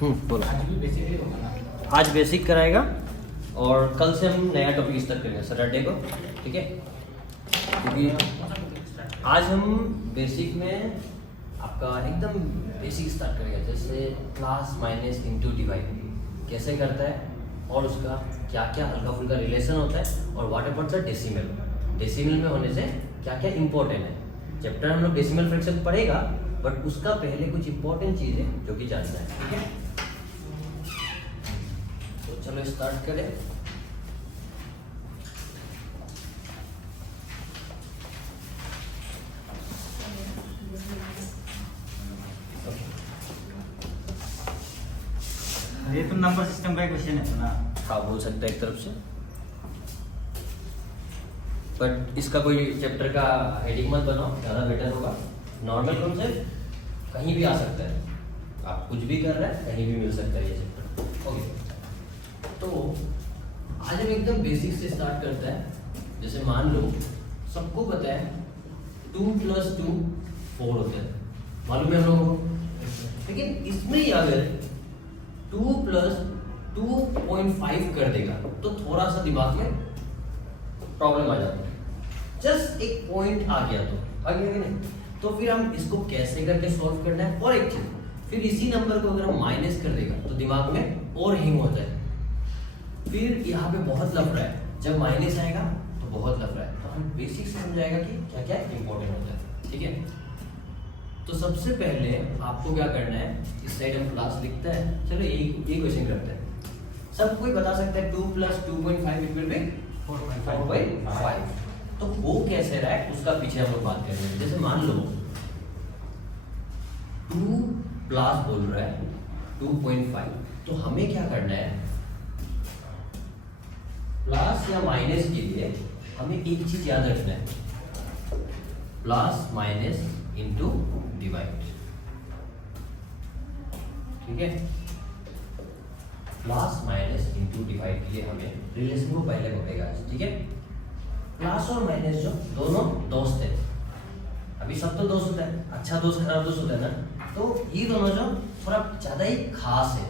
बोलो। आज भी बेसिकली होगा ना? आज बेसिक कराएगा और कल से हम नया टॉपिक स्टार्ट करेंगे सैटरडे को, ठीक है? क्योंकि आज हम बेसिक में आपका एकदम बेसिक स्टार्ट करेंगे, जैसे प्लस माइनस इंटू डिवाइड कैसे करता है और उसका क्या क्या हल्का फुल्का रिलेशन होता है, और what about the decimal, decimal में होने से क्या क्या इंपॉर्टेंट है। चैप्टर हम लोग डेसिमल फ्रैक्शन पढ़ेगा, बट उसका पहले कुछ इंपॉर्टेंट चीज़ है जो कि जानना है, ठीक है? तो चलो स्टार्ट करें। ये तो नंबर सिस्टम का क्वेश्चन है ना? हाँ, बोल सकते हैं एक तरफ से, बट इसका कोई चैप्टर का हेडिंग मत बनाओ, ज़्यादा बेटर होगा। नॉर्मल कॉन्सेप्ट कहीं भी आ सकता है, आप कुछ भी कर रहे हैं कहीं भी मिल सकता है ये चैप्टर, ओके? तो आज हम एकदम बेसिक से स्टार्ट करते हैं। जैसे मान लो सबको पता है 2 + 2 4 होता है, मालूम है हम लोगों को, लेकिन इसमें ही अगर 2 + 2.5 कर देगा तो थोड़ा सा दिमाग में प्रॉब्लम आ जाती है। जस्ट एक पॉइंट आ गया तो आ गया कि नहीं, तो फिर हम इसको कैसे करके सॉल्व करना है। और एक चीज, फिर इसी नंबर को अगर हम माइनस कर देगा तो दिमाग में और हिंग होता है, फिर यहाँ पे बहुत लफड़ा है, जब माइनस आएगा तो बहुत लफड़ा है। तो हम बेसिक से समझाएगा कि क्या क्या इंपॉर्टेंट होता है, ठीक है? तो सबसे पहले आपको क्या करना है, इस साइड हम प्लस लिखता है। चलो एक क्वेश्चन करते हैं। सब कोई बता सकता है 2 + 2.5 इक्वल टू 4.5। तो वो कैसे रहा है उसका पीछे हम लोग बात करेंगे। जैसे मान लो 2 प्लस बोल रहा है 2.5, तो हमें क्या करना है, प्लस या माइनस के लिए हमें एक चीज याद रखना है, प्लस माइनस इंटू डिवाइड, ठीक है? प्लस माइनस इंटू डिवाइड के लिए हमें रिलेशन को पहले पकड़ेगा, ठीक है? प्लस और माइनस जो दोनों दोस्त है, अभी सब तो दोस्त होता है, अच्छा दोस्त खराब दोस्त होता है ना, तो ये दोनों जो थोड़ा ज्यादा ही खास है,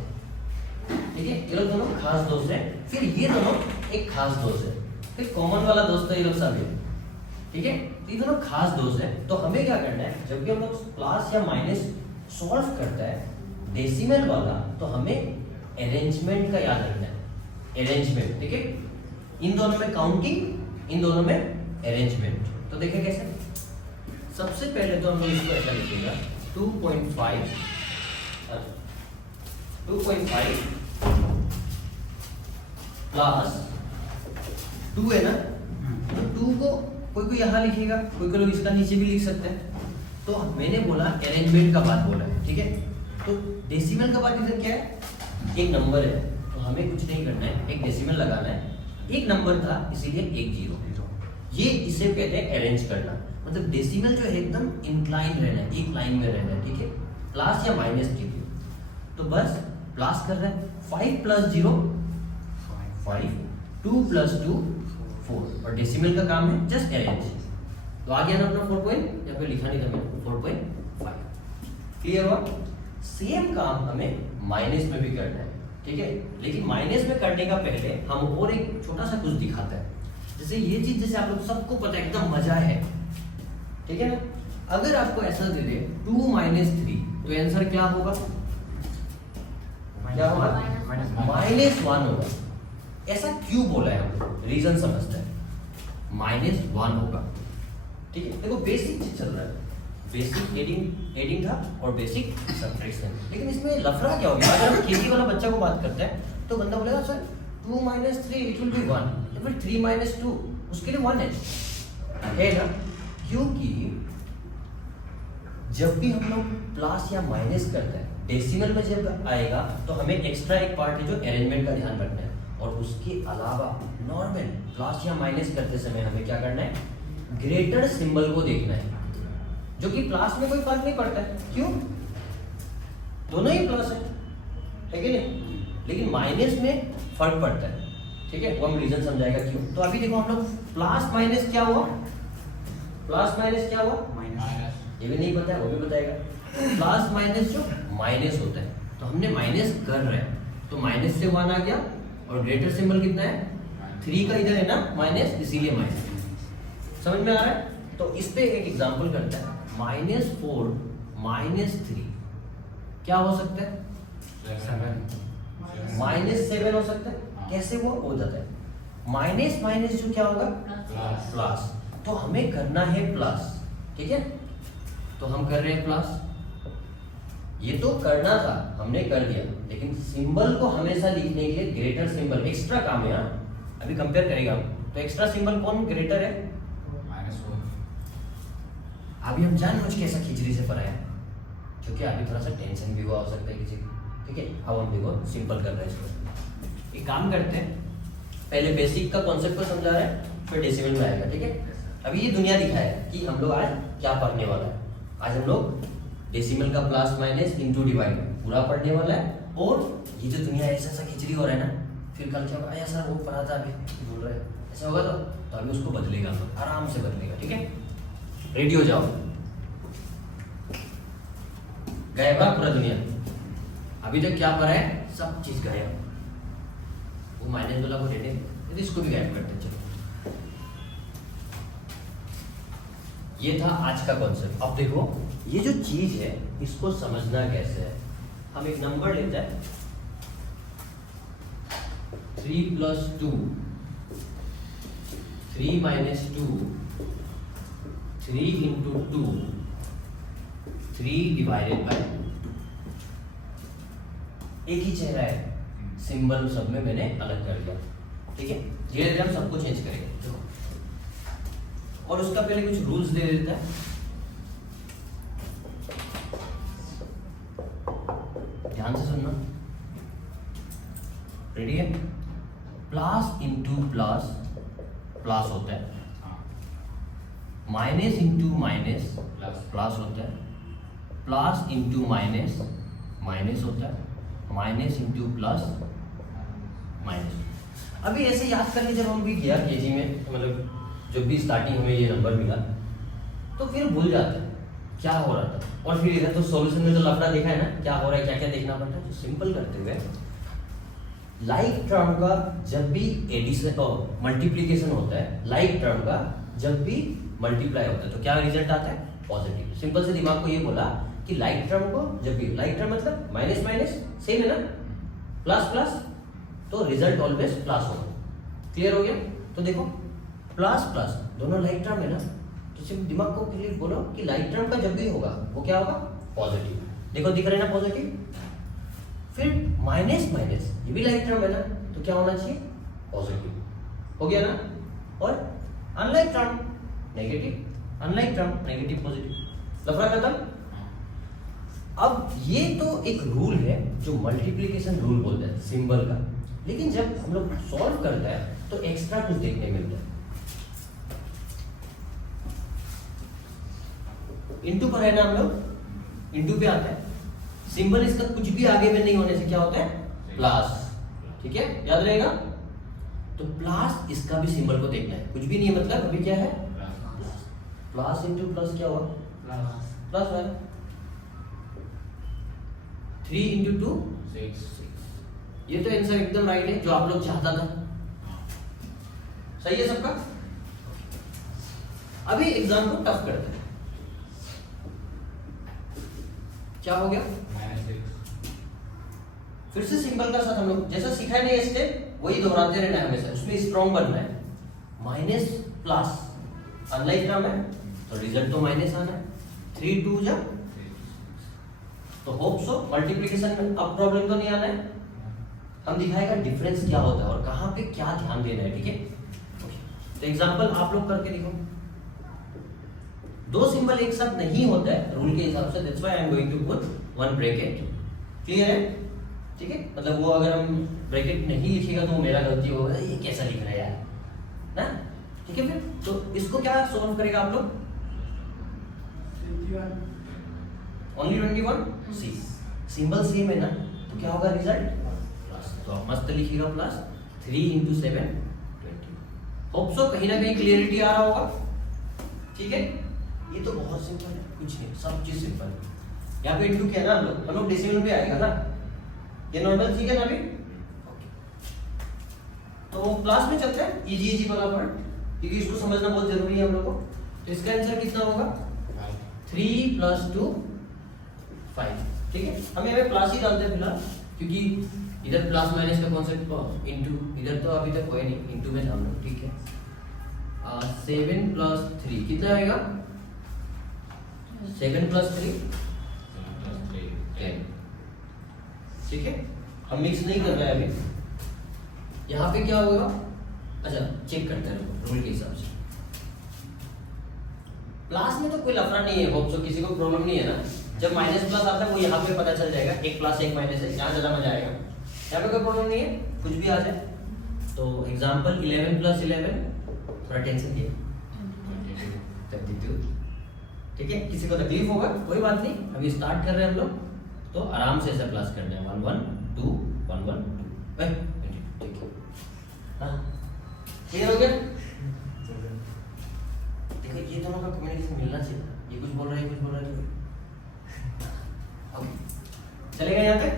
ठीक है? ये लोग दोनों खास दोस्त है। फिर ये दोनों एक खास दोस्त है, फिर कॉमन वाला दोस्त है ये लोग सभी, ठीक है? तो ये दोनों खास दोस्त है। तो हमें क्या करना है, जब भी हम लोग प्लस या माइनस सॉल्व करता है डेसिमल वाला, तो हमें अरेंजमेंट का याद रखना है, अरेंजमेंट, ठीक है? इन दोनों में काउंटिंग, इन दोनों में अरेंजमेंट। तो देखिए कैसे, सबसे पहले तो हम लोग इसको ऐसा लिखेगा 2.5 प्लस 2 है ना, तो 2 को कोई यहाँ लिखेगा, कोई लोग इसका नीचे भी लिख सकते हैं। तो मैंने बोला अरेंजमेंट का बात बोला है, ठीक है? तो डेसिमल का बात इधर क्या है, एक नंबर है तो हमें कुछ नहीं करना है, एक डेसिमल लगाना है। एक नंबर था इसीलिए एक जीरो, ये इसे कहते हैं अरेंज करना। मतलब डेसिमल जो है एकदम इंक्लाइन रहना है, एक लाइन में रहना है, ठीक है? प्लस या माइनस के लिए तो बस प्लस कर रहे हैं, 5 + 0 5, 2 + 2 4, और डेसिमल का काम है जस्ट अरेंज। तो आ गया ना अपना 4 पॉइंट, या फिर लिखा नहीं था मैंने 4.5, क्लियर हुआ? सेम काम हमें माइनस में भी करना है, ठीक है? लेकिन माइनस में करने का पहले हम और एक छोटा सा कुछ दिखाते हैं। जैसे ये चीज, जैसे आप लोग सबको पता है एकदम मजा है, ठीक है ना? अगर आपको ऐसा दे दे 2 - 3, तो आंसर क्या होगा, क्या होगा? -1 होगा। ऐसा क्यों बोला है, हम रीजन समझते हैं। -1 होगा, ठीक है? देखो बेसिक चीज चल रहा है, बेसिक एडिंग था और बेसिक सब्ट्रैक्शन, लेकिन इसमें लफड़ा क्या हो गया। अगर हम केजी वाला बच्चा को बात करते हैं तो बंदा बोलेगा सर 2 - 3 इट विल बी 1, या फिर 3 - 2 उसके लिए 1 है ना? क्योंकि जब भी हम लोग प्लस या माइनस करते हैं डेसिमल में जब आएगा तो हमें एक्स्ट्रा एक पार्ट है जो अरेंजमेंट का ध्यान रखना है, और उसके अलावा नॉर्मल प्लस या माइनस करते समय हमें क्या करना है, ग्रेटर सिंबल को देखना है, जो कि प्लस में कोई फर्क नहीं पड़ता है। क्यों? दोनों ही प्लस है कि नहीं? लेकिन माइनस में फर्क पड़ता है, ठीक है? वो हम रीजन समझाएगा क्यों। तो अभी देखो हम लोग प्लस माइनस क्या हुआ, प्लस माइनस क्या हुआ, ये भी नहीं पता है, वो भी बताएगा। प्लस माइनस जो माइनस होता है, तो हमने माइनस कर रहे हैं, तो माइनस से 1 आ गया, और ग्रेटर सिंबल कितना है 3 का इधर है ना माइनस, इसीलिए माइनस। समझ में आ रहा है? तो इस पे एक एग्जांपल करते हैं। -4 -3 क्या हो सकता है? -7 हो सकता है। कैसे वो हो जाता है? माइनस माइनस जो क्या होगा प्लस, तो हमें करना है प्लस, ठीक है? तो हम कर रहे हैं प्लस। ये तो करना था, हमने कर दिया, लेकिन सिंबल को हमेशा लिखने के लिए ग्रेटर सिंबल एक्स्ट्रा काम है। अभी कंपेयर करेगा हम, तो एक्स्ट्रा सिंबल कौन ग्रेटर है? -4। अभी हम जानबूझ के ऐसा खिचड़ी से पढ़ाया, क्योंकि अभी थोड़ा सा टेंशन भी हुआ हो सकता है किसी को, ठीक है? अब हम देखो सिंपल कर रहे हैं इसको। एक काम करते हैं, पहले बेसिक का कॉन्सेप्ट को समझा रहे हैं, फिर डेसिमल में आएगा, ठीक है? अभी ये दुनिया दिखाया कि हम लोग आज क्या पढ़ने वाला है। आज हम लोग डेसिमल का प्लस माइनस इंटू डिवाइड पूरा पढ़ने वाला है। और ये जो दुनिया ऐसा सा खिचड़ी हो रहा है ना, फिर कल क्या होगा, ऐसा वो पढ़ा था अभी बोल रहे हैं ऐसा होगा, तो अभी उसको बदलेगा, आराम से बदलेगा, ठीक है? रेडी हो जाओ। गायब है पूरा दुनिया। अभी तक क्या पढ़ा है? सब चीज गायब। वो माइनस वाला को दे दे, इसको भी गायब करते हैं। चलो, ये था आज का कॉन्सेप्ट। अब देखो ये जो चीज है इसको समझना कैसे है। हम एक नंबर लेते हैं 3 + 2, 3 - 2, 3 × 2, 3 ÷ 2। एक ही चेहरा है, सिंबल सब में मैंने अलग कर दिया, ठीक है? धीरे धीरे हम सबको चेंज करेंगे। देखो, और उसका पहले कुछ रूल्स दे देता है। ध्यान से सुनना, रेडी है? प्लस इंटू प्लस प्लस होता है, माइनस इंटू माइनस प्लस होता है, प्लस इंटू माइनस माइनस होता है, माइनस इंटू प्लस माइनस। अभी ऐसे याद करके जब हम भी गया केजी में, मतलब जब भी स्टार्टिंग हमें ये नंबर मिला, तो फिर भूल जाते हैं क्या हो रहा था। और फिर इधर तो सॉल्यूशन में तो लफड़ा देखा है ना, क्या हो रहा है, क्या क्या देखना पड़ता है। तो सिंपल करते हुए लाइक टर्म का जब भी एडिशन और मल्टीप्लीकेशन होता है, लाइक टर्म का जब भी मल्टीप्लाई होता है, तो क्या रिजल्ट आता है? पॉजिटिव। सिंपल से दिमाग को ये बोला कि लाइक टर्म को जब भी, लाइक टर्म मतलब माइनस माइनस सेम है ना, प्लस प्लस, तो रिजल्ट ऑलवेज प्लस होगा। क्लियर हो गया? तो देखो प्लस प्लस दोनों लाइक टर्म है ना, तो सिर्फ दिमाग को क्लियर बोलो कि लाइक टर्म का जब भी होगा वो क्या होगा? पॉजिटिव। देखो दिख रहा है ना पॉजिटिव। फिर माइनस माइनस ये भी लाइक टर्म है ना, तो क्या होना चाहिए? पॉजिटिव। हो गया ना? और unlike term negative, unlike term negative positive. लफड़ा खत्म। अब ये तो एक रूल है जो मल्टीप्लिकेशन रूल बोलते हैं सिंबल का, लेकिन जब हम लोग सॉल्व करते हैं तो एक्स्ट्रा कुछ देखने मिलता है। इंटू पर है ना हम लोग, इंटू पे आता है सिंबल, इसका कुछ भी आगे में नहीं होने से क्या होता है? प्लस। ठीक है, याद रहेगा? तो प्लस इसका भी सिंबल को देखना है, कुछ भी नहीं मतलब अभी क्या है? प्लस इंटू प्लस क्या हुआ? प्लस है। 3 × 2 6। ये तो आंसर एकदम राइट है जो आप लोग चाहता था। सही है सबका? अभी एग्जाम को टफ करते हैं। क्या हो गया? फिर से सिंबल का साथ हम लोग जैसा सीखा है नहीं स्टेप वही दोहराते रहना है हमेशा, उसमें स्ट्रॉन्ग बनना है। माइनस प्लस अनलाइक टर्म है तो रिजल्ट तो माइनस आना है। 3 2 जा तो होप सो मल्टीप्लिकेशन में अब प्रॉब्लम तो नहीं आना है। हम दिखाएगा डिफरेंस क्या होता है और कहां पे क्या ध्यान देना है। ठीक है, तो एग्जांपल आप लोग करके देखो। दो सिंबल एक साथ नहीं होता है रूल के हिसाब से, that's why I am going to put one bracket. Clear है? ठीक है, मतलब वो अगर हम ब्रैकेट नहीं लिखेगा तो वो मेरा गलती होगा, ये कैसा लिख रहा है यार ना। ठीक है, फिर तो इसको क्या सॉल्व करेगा आप लोग? ओनली 21 सी सिंबल सेम है ना, तो क्या होगा रिजल्ट? प्लस। तो आप मस्त लिखिएगा प्लस 3 × 7 20। होप सो कहीं ना कहीं क्लियरिटी आ रहा होगा। ठीक है, ये तो बहुत सिंपल है, कुछ नहीं, सब चीज सिंपल है। यहाँ पे इंटू किया ना हम लोग डेसिमल पे आएगा ना, ये नॉर्मल ठीक है ना अभी? तो क्लास में चलते हैं, इजी वाला पार्ट, क्योंकि इसको समझना बहुत जरूरी है हम लोग को। तो इसका आंसर कितना होगा? 3 + 2 5। ठीक है, हमें प्लस ही डालते हैं फिलहाल, क्योंकि इधर प्लस माइनस का कॉन्सेप्ट इनटू, इधर तो अभी तक कोई नहीं, इनटू में ध्यान दो। ठीक है, 7 + 3 कितना आएगा? 7 + 3 10। ठीक है, हम मिक्स नहीं कर रहे हैं अभी। यहाँ पे क्या होगा? अच्छा चेक करते हैं रूल के हिसाब से। प्लस में तो कोई लफड़ा नहीं है, होप सो किसी को प्रॉब्लम नहीं है ना। जब माइनस प्लस आता है वो यहाँ पे पता चल जाएगा, एक प्लस एक माइनस है, यहाँ ज्यादा मजा आएगा। यहाँ पे कोई प्रॉब्लम नहीं है, कुछ भी आ जाए। तो एग्जांपल 11 + 11, थोड़ा टेंशन दिए 32। ठीक है, किसी को तकलीफ होगा कोई बात नहीं, अभी स्टार्ट कर रहे हैं हम लोग, तो आराम से ऐसा प्लस करना है। 1 1 2 1 1 2। ठीक है, हाँ क्लियर हो गया? देखो ये दोनों का कम्युनिकेशन मिलना चाहिए, ये कुछ बोल रहा है, ये कुछ बोल रहा है। ओके चलेगा यहाँ पे?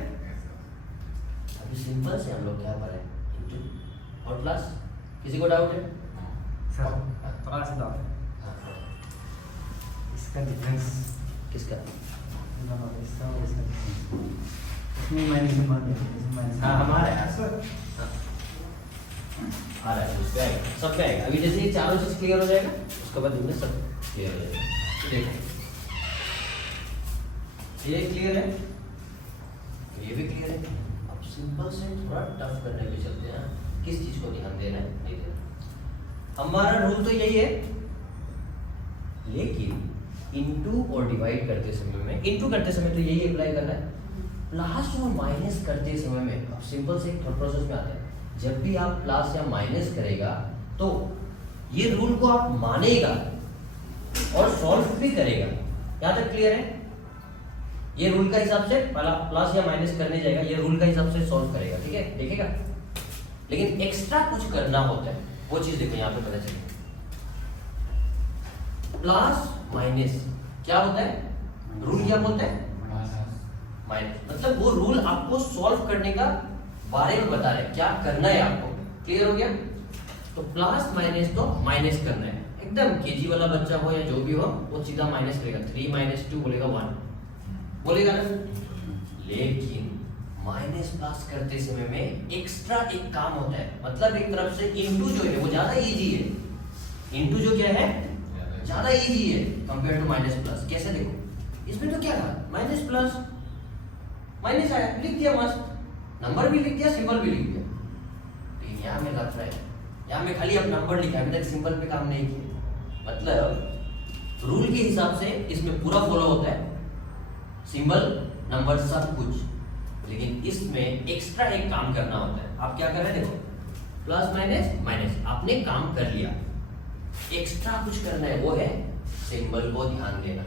अभी सिंपल से हम लोग क्या पढ़े, इनटू और प्लस। किसी को डाउट है? सर थोड़ा सा डाउट है, इसका डिफरेंस किसका? इसका और इसका डिफरेंस इसमें माइनस नंबर है, इसमें माइनस। हाँ हमारा है सर, आ रहा है, उस पे आएगा, सब पे आएगा। अभी जैसे ये चारों चीज क्लियर हो जाएगा, उसके बाद इनमें सब क्लियर हो जाएगा। देखो ये क्लियर है, ये भी क्लियर है। अब सिंपल से थोड़ा टफ करने पे चलते हैं। किस चीज को ध्यान देना है, नहीं देना। हमारा रूल तो यही है, लेकिन इनटू और डिवाइड करते समय में, इनटू करते समय तो यही अप्लाई करना है, प्लस और माइनस करते समय में। अब सिंपल से एक थॉट प्रोसेस में आते हैं, जब भी आप प्लस या माइनस करेगा तो ये रूल को आप मानेगा और सॉल्व भी करेगा। यहाँ तक क्लियर है? ये रूल का हिसाब से प्लस या माइनस करने जाएगा, ये रूल का हिसाब से सॉल्व करेगा। ठीक है, देखेगा। लेकिन एक्स्ट्रा कुछ करना होता है, वो चीज देखो यहाँ पे पता चलेगा। प्लस माइनस क्या होता है? रूल क्या बोलते हैं? माइनस। मतलब वो रूल आपको सॉल्व करने का बारे में बता रहे हैं, क्या करना है आपको। क्लियर हो गया? तो प्लस माइनस तो माइनस करना है, एकदम केजी वाला बच्चा हो या जो भी हो, वो सीधा माइनस करेगा। 3 - 2 बोलेगा 1 बोलेगा ना। लेकिन माइनस प्लस करते समय में एक्स्ट्रा एक काम होता है, मतलब एक तरफ से इनटू जो है वो ज्यादा इजी है। इनटू जो क्या है, ज्यादा इजी है कंपेयर टू माइनस प्लस। कैसे देखो, इसमें तो क्या था, माइनस प्लस माइनस आया, लिख दिया, मस्त नंबर भी लिख दिया, सिंबल भी लिख दिया। लेकिन यहाँ में लग रहा है, यहाँ में खाली अब नंबर लिखा, अभी तक सिंबल पे काम नहीं किया। मतलब रूल के हिसाब से इसमें पूरा फॉलो होता है, सिंबल नंबर सब कुछ। लेकिन इसमें एक्स्ट्रा एक काम करना होता है। आप क्या कर रहे हैं, देखो प्लस माइनस माइनस, आपने काम कर लिया। एक्स्ट्रा कुछ करना है, वो है सिंबल को ध्यान देना।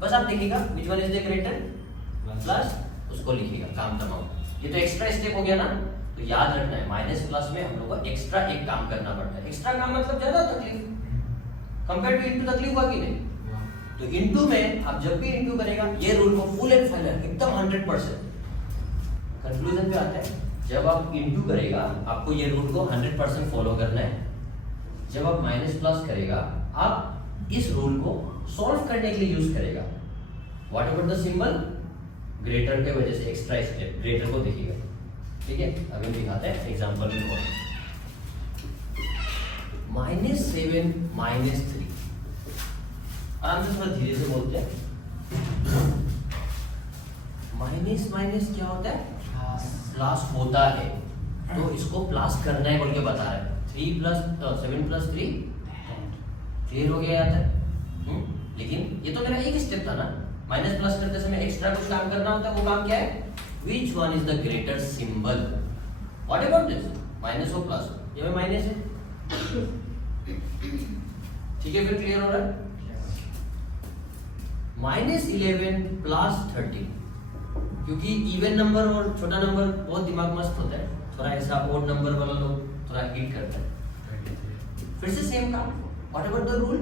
बस आप देखिएगा विच one is the greater, plus उसको लिखिएगा, काम तमाम। ये तो एक्स्ट्रा स्टेप हो गया ना। तो याद रखना है, माइनस प्लस में हम लोग को एक्स्ट्रा एक काम करना पड़ता है। एक्स्ट्रा काम मतलब ज्यादा तकलीफ, कंपेयर टू इनटू तकलीफ हुआ कि नहीं? तो इनटू में आप जब भी इनटू करेगा, ये रूल को फुल एंड फाइनल एकदम 100% कंक्लूजन पे आता है। जब आप इनटू करेगा, आपको ये रूल को 100% फॉलो करना है। जब आप माइनस प्लस करेगा, आप इस रूल को सॉल्व करने के लिए यूज करेगा। What ever the symbol, greater के वजह से एक्स्ट्रा स्टेप, ग्रेटर को देखिएगा। ठीक है, अभी दिखाते हैं एग्जांपल में। -7 - 3, आराम से थोड़ा धीरे से बोलते हैं। माइनस माइनस क्या होता है, प्लस होता है, तो इसको प्लस करना है बोल के बता रहा है। 7 + 3 क्लियर हो गया यहाँ तक? लेकिन ये तो मेरा एक स्टेप था ना। माइनस प्लस करते समय एक्स्ट्रा कुछ काम करना होता है, वो काम क्या है? विच one is the greater symbol, what about this, minus हो प्लस हो, ये में माइनस है। ठीक है, फिर क्लियर हो रहा है? -11 + 13, क्योंकि इवन नंबर और छोटा नंबर बहुत दिमाग मस्त होता है, थोड़ा ऐसा ओड नंबर वाला लोग थोड़ा हिट करता है। फिर से सेम काम, what about the rule,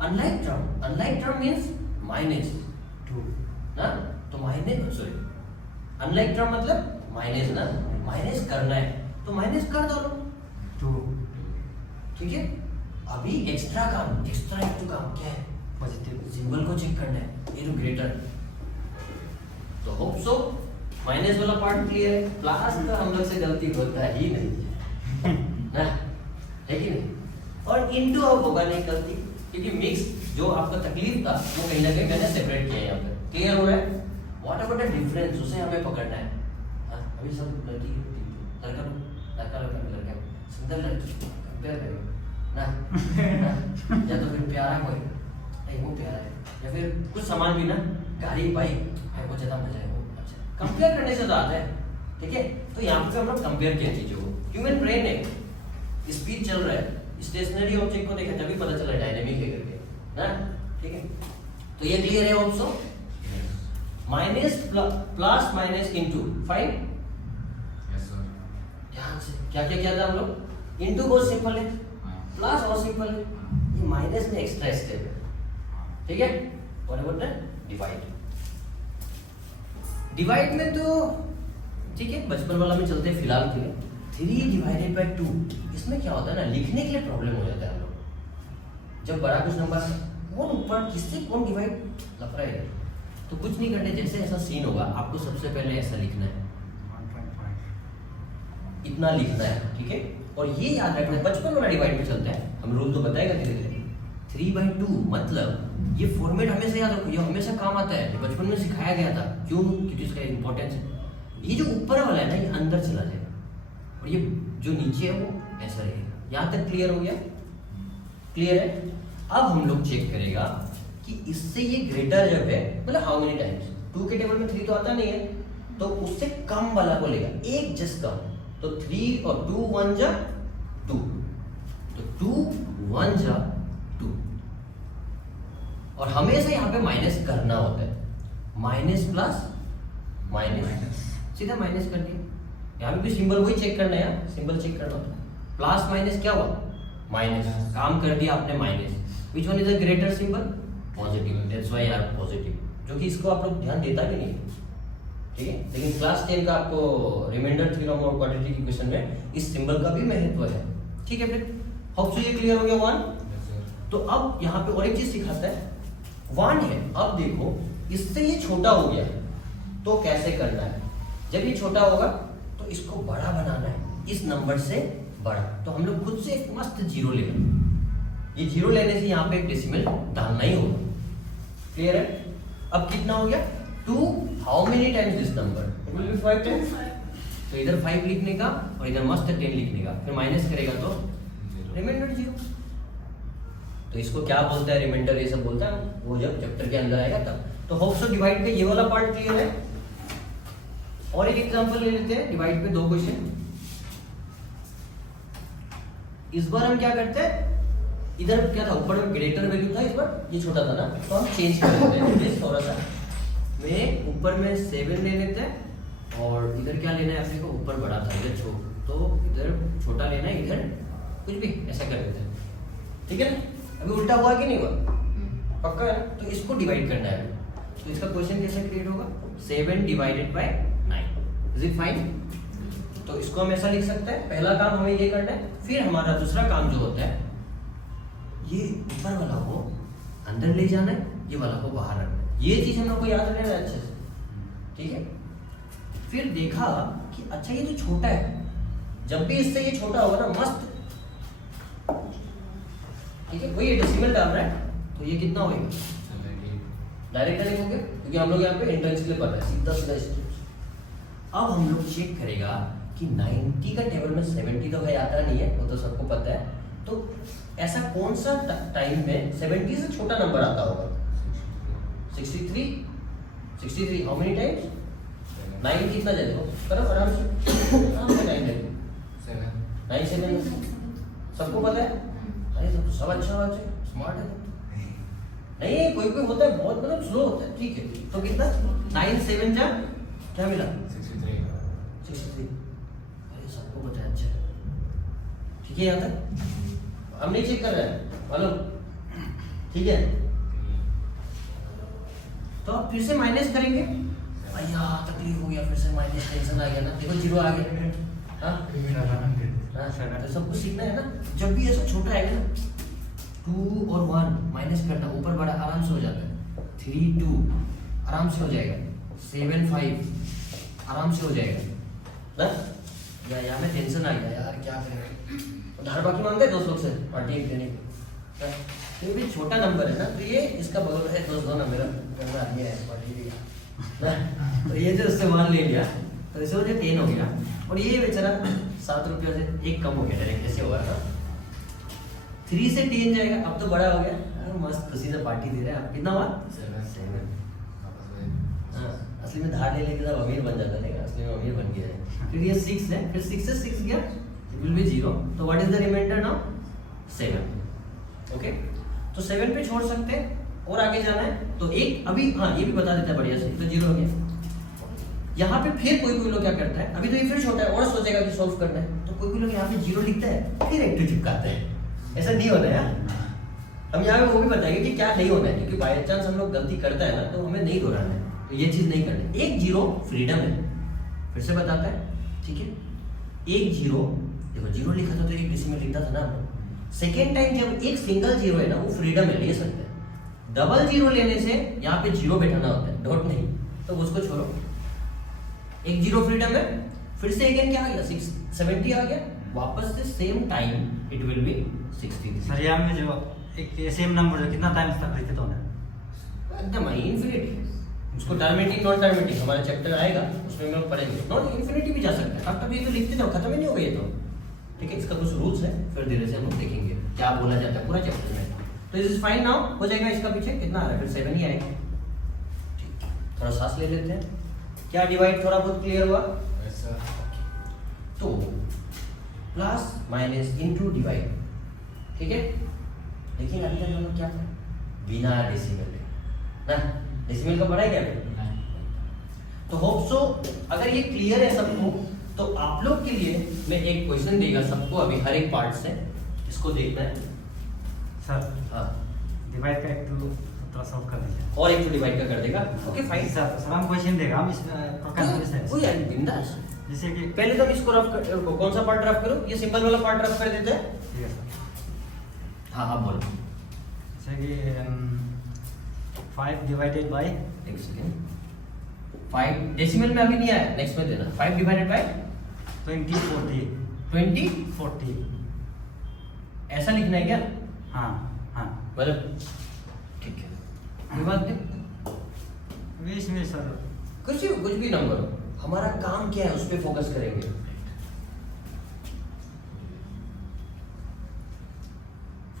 unlike term means -2 ना, तो माइनस सॉरी अनलाइक टर्म मतलब माइनस ना, माइनस करना है तो माइनस कर दो, 2 ठीक है। अभी एक्स्ट्रा काम, एक्स्ट्रा एक तो काम क्या है, पॉजिटिव सिंबल को चेक करना है, ये तो ग्रेटर, तो होप सो माइनस वाला पार्ट क्लियर है। प्लस का हम लोग से गलती होता ही नहीं ना, है कि नहीं। और इनटू अब होगा नहीं गलती, क्योंकि मिक्स जो आपका तकलीफ था वो कहीं ना कहीं मैंने सेपरेट किया है यहाँ पे, क्लियर हो रहा है। व्हाट अबाउट द डिफरेंस, उसे हमें पकड़ना है। हाँ, अभी सब लड़की लड़का लड़का सुंदर लड़की कंपेयर करें ना, या तो फिर प्यारा कोई नहीं, वो प्यारा है, या फिर कुछ सामान भी ना, गाड़ी बाइक है, वो ज्यादा मजा है, वो अच्छा कंपेयर करने से तो आता है, ठीक है। तो यहाँ पे हम लोग कंपेयर किया चीजों को, ह्यूमन ब्रेन है, स्पीड चल रहा है, स्टेशनरी ऑब्जेक्ट को देखा तभी पता चला डायनेमिक है करके ना, ठीक है। तो ये क्लियर है also. Minus plus minus into, fine. ध्यान से क्या क्या किया था हम लोग, इनटू बहुत सिंपल है, प्लस और सिंपल है, ये माइनस में एक्स्ट्रा स्टेप है, ठीक है। और बोलते हैं डिवाइड, डिवाइड में तो ठीक है, बचपन वाला में चलते हैं फिलहाल के लिए। 3 डिवाइडेड बाय 2, इसमें क्या होता है ना, लिखने के लिए प्रॉब्लम हो जाता है हम लोग, जब बड़ा कुछ नंबर कौन ऊपर किससे कौन डिवाइड लफड़ा है, तो कुछ नहीं करते, जैसे ऐसा सीन होगा आपको सबसे पहले ऐसा लिखना है, 1.5 इतना लिखना है, ठीक है। और ये याद रखना है, बचपन वाला डिवाइड में चलता है, हम रूल तो बताएगा धीरे धीरे। 3/2 मतलब ये फॉर्मेट हमेशा याद रखो, ये हमेशा काम आता है, ये बचपन में सिखाया गया था, क्यों, क्योंकि इसका इंपॉर्टेंस है। ये जो ऊपर वाला है ना, ये अंदर चला जाएगा, और ये जो नीचे है वो ऐसा रहेगा। यहाँ तक क्लियर हो गया, क्लियर है। अब हम लोग चेक करेगा कि इससे ये ग्रेटर जब है, मतलब हाउ मेनी टाइम्स, 2 के टेबल में 3 तो आता नहीं है, तो उससे कम वाला को लेगा, एक जस्ट कम, तो 3 और 2 1 जा 2, तो 2 1 जा 2, और हमेशा यहाँ पे माइनस करना होता है, माइनस प्लस माइनस, सीधा माइनस कर दिया। यहाँ पे भी सिंबल वही चेक करना है, सिंबल चेक करना होता है। प्लस माइनस क्या हुआ, माइनस, काम कर दिया आपने minus. Which one is a greater symbol, positive, that's why are positive, जो कि इसको आप लोग ध्यान देता भी नहीं, ठीक है। लेकिन क्लास 10 का आपको रिमाइंडर थ्योरम और क्वाड्रेटिक इक्वेशन में इस सिंबल का भी महत्व है, ठीक है। फिर होप सो ये क्लियर हो गया 1। तो अब यहाँ पे और एक चीज सिखाता है, 1 है, अब देखो इससे ये छोटा हो गया, तो कैसे करना है। जब ये छोटा होगा तो इसको बड़ा बनाना है, इस नंबर से बड़ा, तो हम लोग खुद से एक मस्त जीरो लेंगे, ये जीरो लेने से यहाँ पे एक डेसिमल डालना ही होगा, क्लियर है। अब कितना हो गया 2, how many times this number, it will be 5 times, तो इधर 5 लिखने का और इधर मस्त 10 लिखने का, फिर माइनस करेगा तो रिमाइंडर 0। तो इसको क्या बोलता है, रिमाइंडर ये सब बोलता है, वो जब चैप्टर के अंदर आएगा तब। तो होप सो डिवाइड पे ये वाला पार्ट क्लियर है। और एक एग्जांपल ले लेते हैं, डिवाइड पे 2 क्वेश्चन। इस बार हम क्या करते हैं, इधर क्या था, ऊपर में ग्रेटर वैल्यू था, इस बार ये छोटा था ना, तो हम चेंज कर लेते हैं प्लीज थोड़ा सा, में ऊपर में 7 ले लेते हैं, और इधर क्या लेना है अपने को, ऊपर बड़ा था इधर तो इधर छोटा लेना है, इधर कुछ भी ऐसा कर देते हैं, ठीक है ना। अभी उल्टा हुआ कि नहीं हुआ, पक्का है ना। तो इसको डिवाइड करना है, तो इसका क्वेश्चन कैसे क्रिएट होगा, 7 divided by 9, is it fine. तो इसको हम ऐसा लिख सकते हैं, पहला काम हमें ये करना है, फिर हमारा दूसरा काम जो होता है, ये ऊपर वाला को अंदर ले जाना है, ये वाला को बाहर रखना है, ये चीज हम लोग को याद रखना है अच्छे से, ठीक है। फिर देखा कि अच्छा ये तो छोटा है, जब भी इससे ये छोटा होगा ना मस्त, ठीक है, वही डेसिमल डाल रहा है, तो ये कितना होगा, डायरेक्ट लिखोगे, क्योंकि हम लोग यहाँ पे एंट्रेंस के लिए पढ़ रहे हैं, सीधा सीधा स्टेप्स। अब हम लोग चेक करेगा कि 90 का टेबल में 70 तो भाई आता नहीं है, वो तो सबको पता है, तो ऐसा कौन सा टाइम में 70 से छोटा नंबर आता होगा, 63 हाउ मेनी टाइम्स, 9 कितना जाए, देखो करो आराम से 9 जाए, 9 7 सबको पता है, अरे सब अच्छा स्मार्ट है, नहीं कोई कोई होता है बहुत मतलब स्लो होता है, ठीक है। तो कितना 9 7 जा क्या मिला 63, अरे सबको पता है, अच्छा ठीक है। यहाँ तक हम नहीं चेक कर रहे हैं मालूम, ठीक है। तो आप फिर से माइनस करेंगे, भैया तकलीफ हो गया, फिर से माइनस टेंशन आ गया ना, देखो जीरो आ गया। हाँ तो सब कुछ सीखना है ना, जब भी ऐसा छोटा आएगा ना 2 और 1 माइनस करना, ऊपर बड़ा आराम से हो जाता है। 3 2 आराम से हो जाएगा, 7 5 आराम से हो जाएगा ना। या यहाँ में टेंशन आ गया यार, क्या करें, उधार बाकी मांगते हैं दोस्त लोग से पार्टी देने की, ये भी छोटा नंबर है ना, तो ये इसका बगल है दोस्त दो ना मेरा करना ये है पार्टी दिया ना, तो ये जो उससे मान ले लिया तो इसे मुझे 10 हो गया, और ये बेचारा 7 रुपये से 1 कम हो गया, डायरेक्ट ऐसे होगा ना, 3 से 10 जाएगा, अब तो बड़ा हो गया, मस्त खुशी से पार्टी दे रहे हैं आप। कितना हुआ 7। हाँ असली में धार ले लेके सब अमीर बन जाता है, असली में अमीर बन गया है। फिर ये 6 है, फिर 6 से 6 गया, इट विल बी 0, तो what is the reminder now 7। Okay तो 7 पे छोड़ सकते हैं और आगे जाना है तो एक अभी, हाँ ये भी बता देता है बढ़िया से, तो 0 हो गया। यहाँ पे फिर कोई लोग क्या करता है, अभी तो ये फिर छोटा है और सोचेगा कि सॉल्व करना है, तो कोई यहाँ पे 0 लिखता है फिर एक 2 चिपकाता है, ऐसा नहीं होता है यार। हम यहाँ पे वो भी बताएंगे कि क्या नहीं होना है, क्योंकि बाय चांस हम लोग गलती करता है ना तो हमें नहीं दोहराना है, तो ये चीज नहीं करनी। 1 0 फ्रीडम है, फिर से बताता है, ठीक है। 1 0 देखो 0 लिखा था तो एक डिसिमल लिखता था ना, सेकेंड टाइम जब एक सिंगल 0 है ना वो फ्रीडम है, ले सकते हैं। डबल 0 लेने से यहाँ पे 0 बैठाना होता है, डॉट नहीं, तो उसको छोड़ो। 1 0 फ्रीडम है, फिर से अगेन क्या आ गया 70 आ गया, वापस से same time it will be 60। Sir यहाँ में जो एक सेम नंबर जो कितना टाइम्स तक रिपीट होना है, एकदम इनफिनिटी, उसको टर्मिनेटिंग नॉन टर्मिनेटिंग हमारा चैप्टर आएगा उसमें हम लोग पढ़ेंगे। नॉन इनफिनिटी भी जा सकते हैं, अब तक ये तो लिखते जाओ, खत्म ही नहीं हो गया ये तो, ठीक है। इसका कुछ रूल्स है, फिर धीरे से हम लोग देखेंगे क्या बोला जाता है पूरा चैप्टर में। तो दिस इज फाइन नाउ, हो जाएगा। इसका पीछे कितना आ रहा है, फिर 7 ही आएगा, ठीक। थोड़ा सांस ले लेते हैं, क्या डिवाइड थोड़ा बहुत क्लियर हुआ ऐसा। तो प्लस माइनस इनटू डिवाइड, ठीक है। लेकिन अभी तक हम लोग क्या बिना डेसिमल ना, डेसिमल का पढ़ा है क्या तो होप सो अगर ये क्लियर है सबको, तो आप लोग के लिए मैं एक क्वेश्चन देगा सबको अभी हर एक पार्ट से, इसको देखना है सर। हाँ डिवाइड का एक तो सॉल्व कर दीजिए, और एक तो डिवाइड का कर देगा, ओके फाइन सर। सर हम क्वेश्चन देगा, हम इस प्रकार से कोई यार बिंदास, जैसे कि पहले तो इसको रफ कर, कौन सा पार्ट रफ करो, ये सिंपल वाला पार्ट रफ कर देते हैं। ठीक है सर। हाँ हाँ बोलो। जैसे कि 5 डिवाइडेड बाय, एक सेकेंड, 5 डेसिमल में अभी नहीं आया, नेक्स्ट में देना। 5 डिवाइडेड बाय 20 40 20 40, ऐसा लिखना है क्या, हाँ हाँ मतलब ठीक है। कोई बात नहीं, इसमें सर कुछ भी नंबर, हमारा काम क्या है उस पर फोकस करेंगे।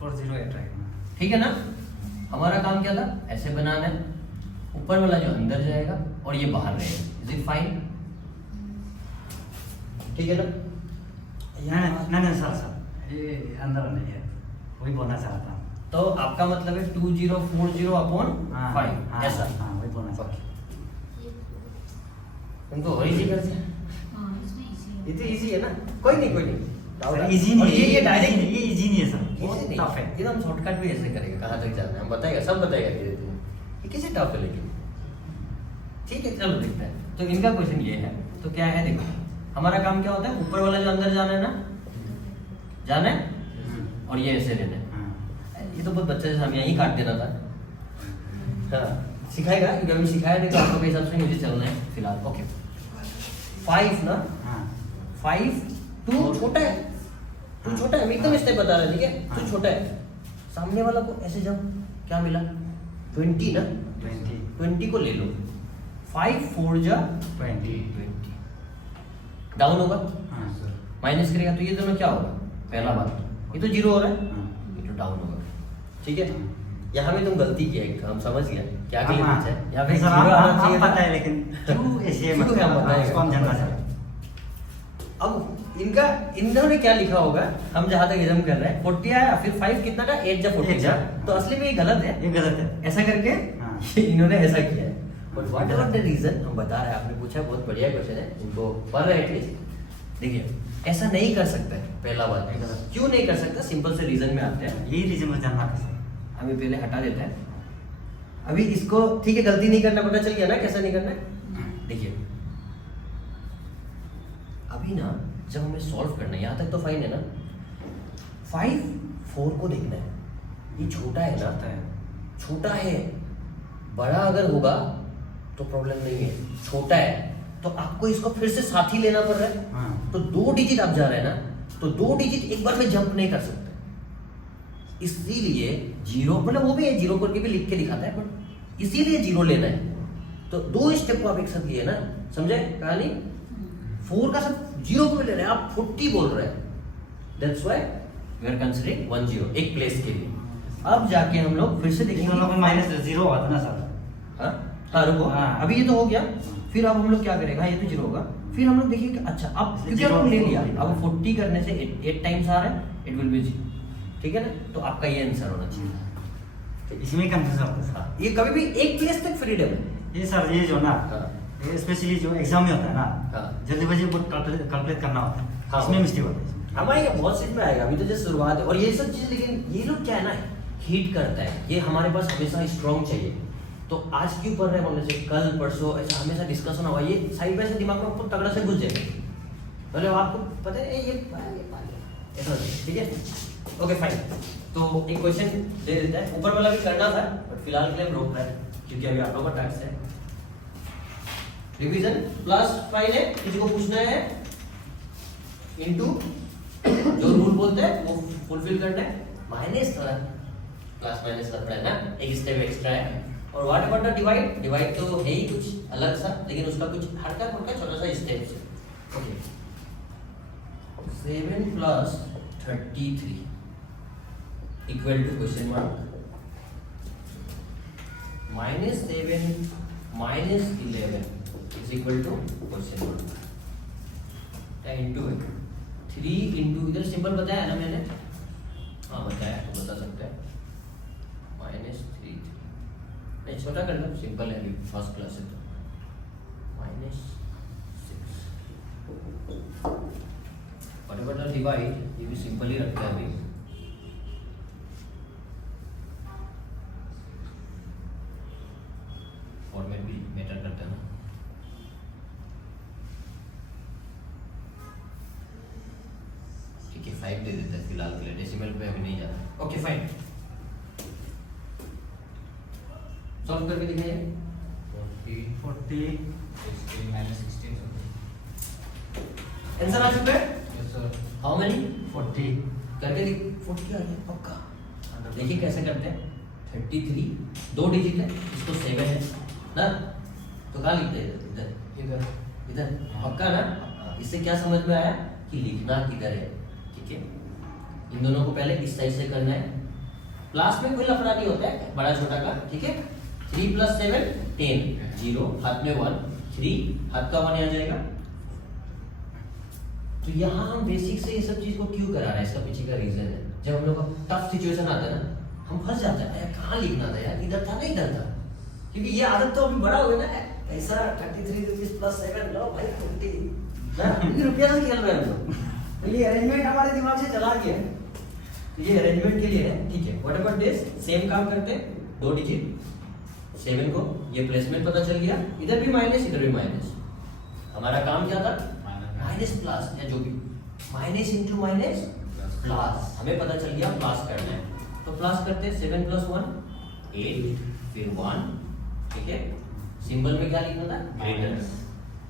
408 रहेगा, ठीक है ना। हमारा काम क्या था, ऐसे बनाना है, ऊपर वाला जो अंदर जाएगा और ये बाहर रहेगा। इज इट फाइन, ठीक है ना। नहीं सर, सर ये अंदर नहीं है, वही बोलना चाहता हूँ। तो आपका मतलब है 2040 अपॉन 5, ऐसा। हाँ वही बोलना चाहता हूँ। तुमको और इजी कर दिया, ये तो इजी है ना, कोई नहीं सर इजी नहीं है, ये डायरेक्ट ये इजी नहीं है सर, इजी बहुत नहीं, टफ है। एकदम शॉर्टकट भी ऐसे करेगा, कहाँ तक जाना है हम बताएगा, सब बताएगा धीरे धीरे, ये कैसे टफ है लेकिन, ठीक है चलो देखते हैं। तो इनका क्वेश्चन ये है, तो क्या है देखो, हमारा काम क्या होता है, ऊपर वाला जो अंदर जाना है ना, जाना है, और ये ऐसे लेना है। ये तो बहुत बच्चे से हम यहीं काट देना था, हाँ सिखाएगा, क्योंकि हमें सिखाया नहीं तो आप लोग के हिसाब से मुझे चलना है फिलहाल। ओके 5 ना, 5 2 छोटा है, 2 छोटा है, मैं एकदम स्टेप बता रहा है, ठीक है। 2 छोटा है, सामने वाला को ऐसे जाओ, क्या मिला 20 ना, 20 को ले लो, 5 4 जा 20 डाउन होगा, माइनस करेगा तो ये दोनों क्या होगा, पहला बात ये तो 0 हो रहा है, ये तो डाउन होगा, ठीक है। यहाँ में तुम गलती किया, एक हम समझ गया क्या के लिए पूछा है, यहाँ पे 0 आना चाहिए था, पता है लेकिन क्यों ऐसे क्यों क्या पता है, उसको हम जानना चाहते हैं। अब इन्होंने क्या लिखा होगा, हम जहाँ तक इधम कर रहे हैं 40 आया, फिर 5 कितना का 8 जा 40 जा, तो असली में ये गलत है, ये गलत है, ऐसा करके हाँ। इन्होंने ऐसा किया है। But whatever the reason, हम बता रहे हैं, आपने पूछा बहुत बढ़िया क्वेश्चन है, इनको पढ़ रहे एटलीस्ट। देखिए ऐसा नहीं कर सकता है, पहला बात क्यों नहीं कर सकता, सिंपल से रीजन में आते हैं, यही रीजन में जानना था। हमें पहले हटा देते हैं। अभी इसको ठीक है, गलती नहीं करना पता चल गया ना कैसा नहीं करना है, अभी ना जब हमें सॉल्व करना है, यहाँ तक तो फाइन है ना, 5 4 को देखना है, ये छोटा है ना, छोटा है, बड़ा अगर होगा तो प्रॉब्लम नहीं है, छोटा है तो आपको इसको फिर से साथ ही लेना पड़ रहा है। हाँ। तो 2 डिजिट आप जा रहे हैं ना, तो 2 डिजिट एक बार में जंप नहीं कर सकते, इसीलिए 0, मतलब वो भी है 0 करके भी लिख के दिखाता है, बट इसीलिए 0 लेना है। तो 2 स्टेप को आप एक साथ लिए ना, समझे कहानी? 4 का साथ 0 को ले रहे हैं, आप 40 बोल रहे हैं, that's why we are considering 1 0 एक प्लेस के लिए। अब जाके हम लोग फिर से देखेंगे, हम लोग माइनस 0 हुआ था ना सर। हाँ हाँ रुको, हाँ। अभी ये तो हो गया, फिर अब हम लोग क्या करेंगे, ये तो 0 होगा, फिर हम लोग देखेंगे अच्छा अब क्योंकि हम लोग ले लिया, अब 40 करने से 8 टाइम्स आ रहा है, इट विल बी 0, ठीक है ना? तो आपका ये आंसर होना चाहिए। तो इसमें कंफ्यूजन होता है सर। हाँ, ये कभी भी एक प्लेस तक फ्रीडम है। ये सर ये जो ना, हाँ। ये स्पेशली जो एग्जाम में होता है ना, हाँ। जल्दीबाजी बहुत कैलकुलेट करना होता है, हाँ। इसमें मिस्टेक होता है। हमारे ये बहुत चीज में आएगा, अभी तो जस्ट शुरुआत है, और ये सब चीज, लेकिन ये लोग क्या है ना, हीट करता है, ये हमारे पास हमेशा स्ट्रॉन्ग चाहिए। तो आज क्यों पढ़ रहे हैं बोलने से, कल परसों ऐसा हमेशा डिस्कशन होगा, ये साइड बाय साइड दिमाग में आपको तगड़ा से घुस जाएगा, मतलब आपको पता है ये ऐसा, ठीक है? Okay fine. तो एक क्वेश्चन दे देता है, ऊपर वाला भी करना था बट फिलहाल के लिए हम रोक रहे हैं क्योंकि अभी आप लोगों का टास्क है रिवीजन। प्लस फाइन है, किसी को पूछना है, इनटू जो रूल बोलते हैं वो फुलफिल करना है, माइनस थोड़ा प्लस माइनस करना है ना, एक स्टेप एक्स्ट्रा है। और what about the divide, divide तो है ही कुछ अलग सा, लेकिन उसका कुछ हल्का फुल्का छोटा सा स्टेप है। Okay 7 plus 33 equal to question mark -7 minus 11 is equal to question mark into 3 into, इधर सिंपल बताया ना मैंने, हाँ बताया तो बता सकते हैं, -3 नहीं छोटा कर लो, सिंपल है अभी फर्स्ट क्लास है तो, -6 और बटन डिवाइड ये भी सिंपल ही रखते हैं अभी, फॉर्मेट भी मैटर करता है ना। ठीक है 5 दे देता है फिलहाल के लिए, डेसिमल पे अभी नहीं जाता। ओके फाइन, सॉल्व करके दिखाइए। 40 16 minus 16 आंसर आ चुका है? yes sir how many? 40 करके 40 आ गया पक्का। देखिए कैसे करते हैं, 33 2 डिजिट है, इसको 7 है ना, तो कहाँ लिखते हैं, इधर इधर इधर, पक्का ना? इससे क्या समझ में आया कि लिखना किधर है, ठीक है? इन दोनों को पहले इस साइड से करना है, क्लास में कोई लफड़ा नहीं होता है बड़ा छोटा का, ठीक है? 3 + 7 10, 0 हाथ में 1, 3 हाथ का 1 आ जाएगा। तो यहाँ हम बेसिक से ये सब चीज को क्यों करा रहे हैं, इसका पीछे का रीजन है, जब हम लोग का टफ सिचुएशन आता है ना, हम फंस जाते हैं, यार कहाँ लिखना था यार, इधर था नहीं इधर था, क्योंकि ये आदत तो अभी बड़ा हो गया ना, ऐसा 33 रुपीज + 7 लो भाई 20 ना, रुपया से खेल रहे हैं हम लोग, तो ये अरेंजमेंट हमारे दिमाग से चला गया है, तो ये अरेंजमेंट के लिए है, ठीक है? व्हाट अबाउट दिस, सेम काम करते हैं, 2 डिजिट 7 को, ये प्लेसमेंट पता चल गया, इधर भी माइनस इधर भी माइनस, हमारा काम क्या था, माइनस प्लस या जो भी, माइनस इंटू माइनस प्लस, हमें पता चल गया प्लस करना है, तो प्लस करते हैं 7 + 1 8 फिर 1, ठीक है? सिंबल में क्या लिखना था, ग्रेटर,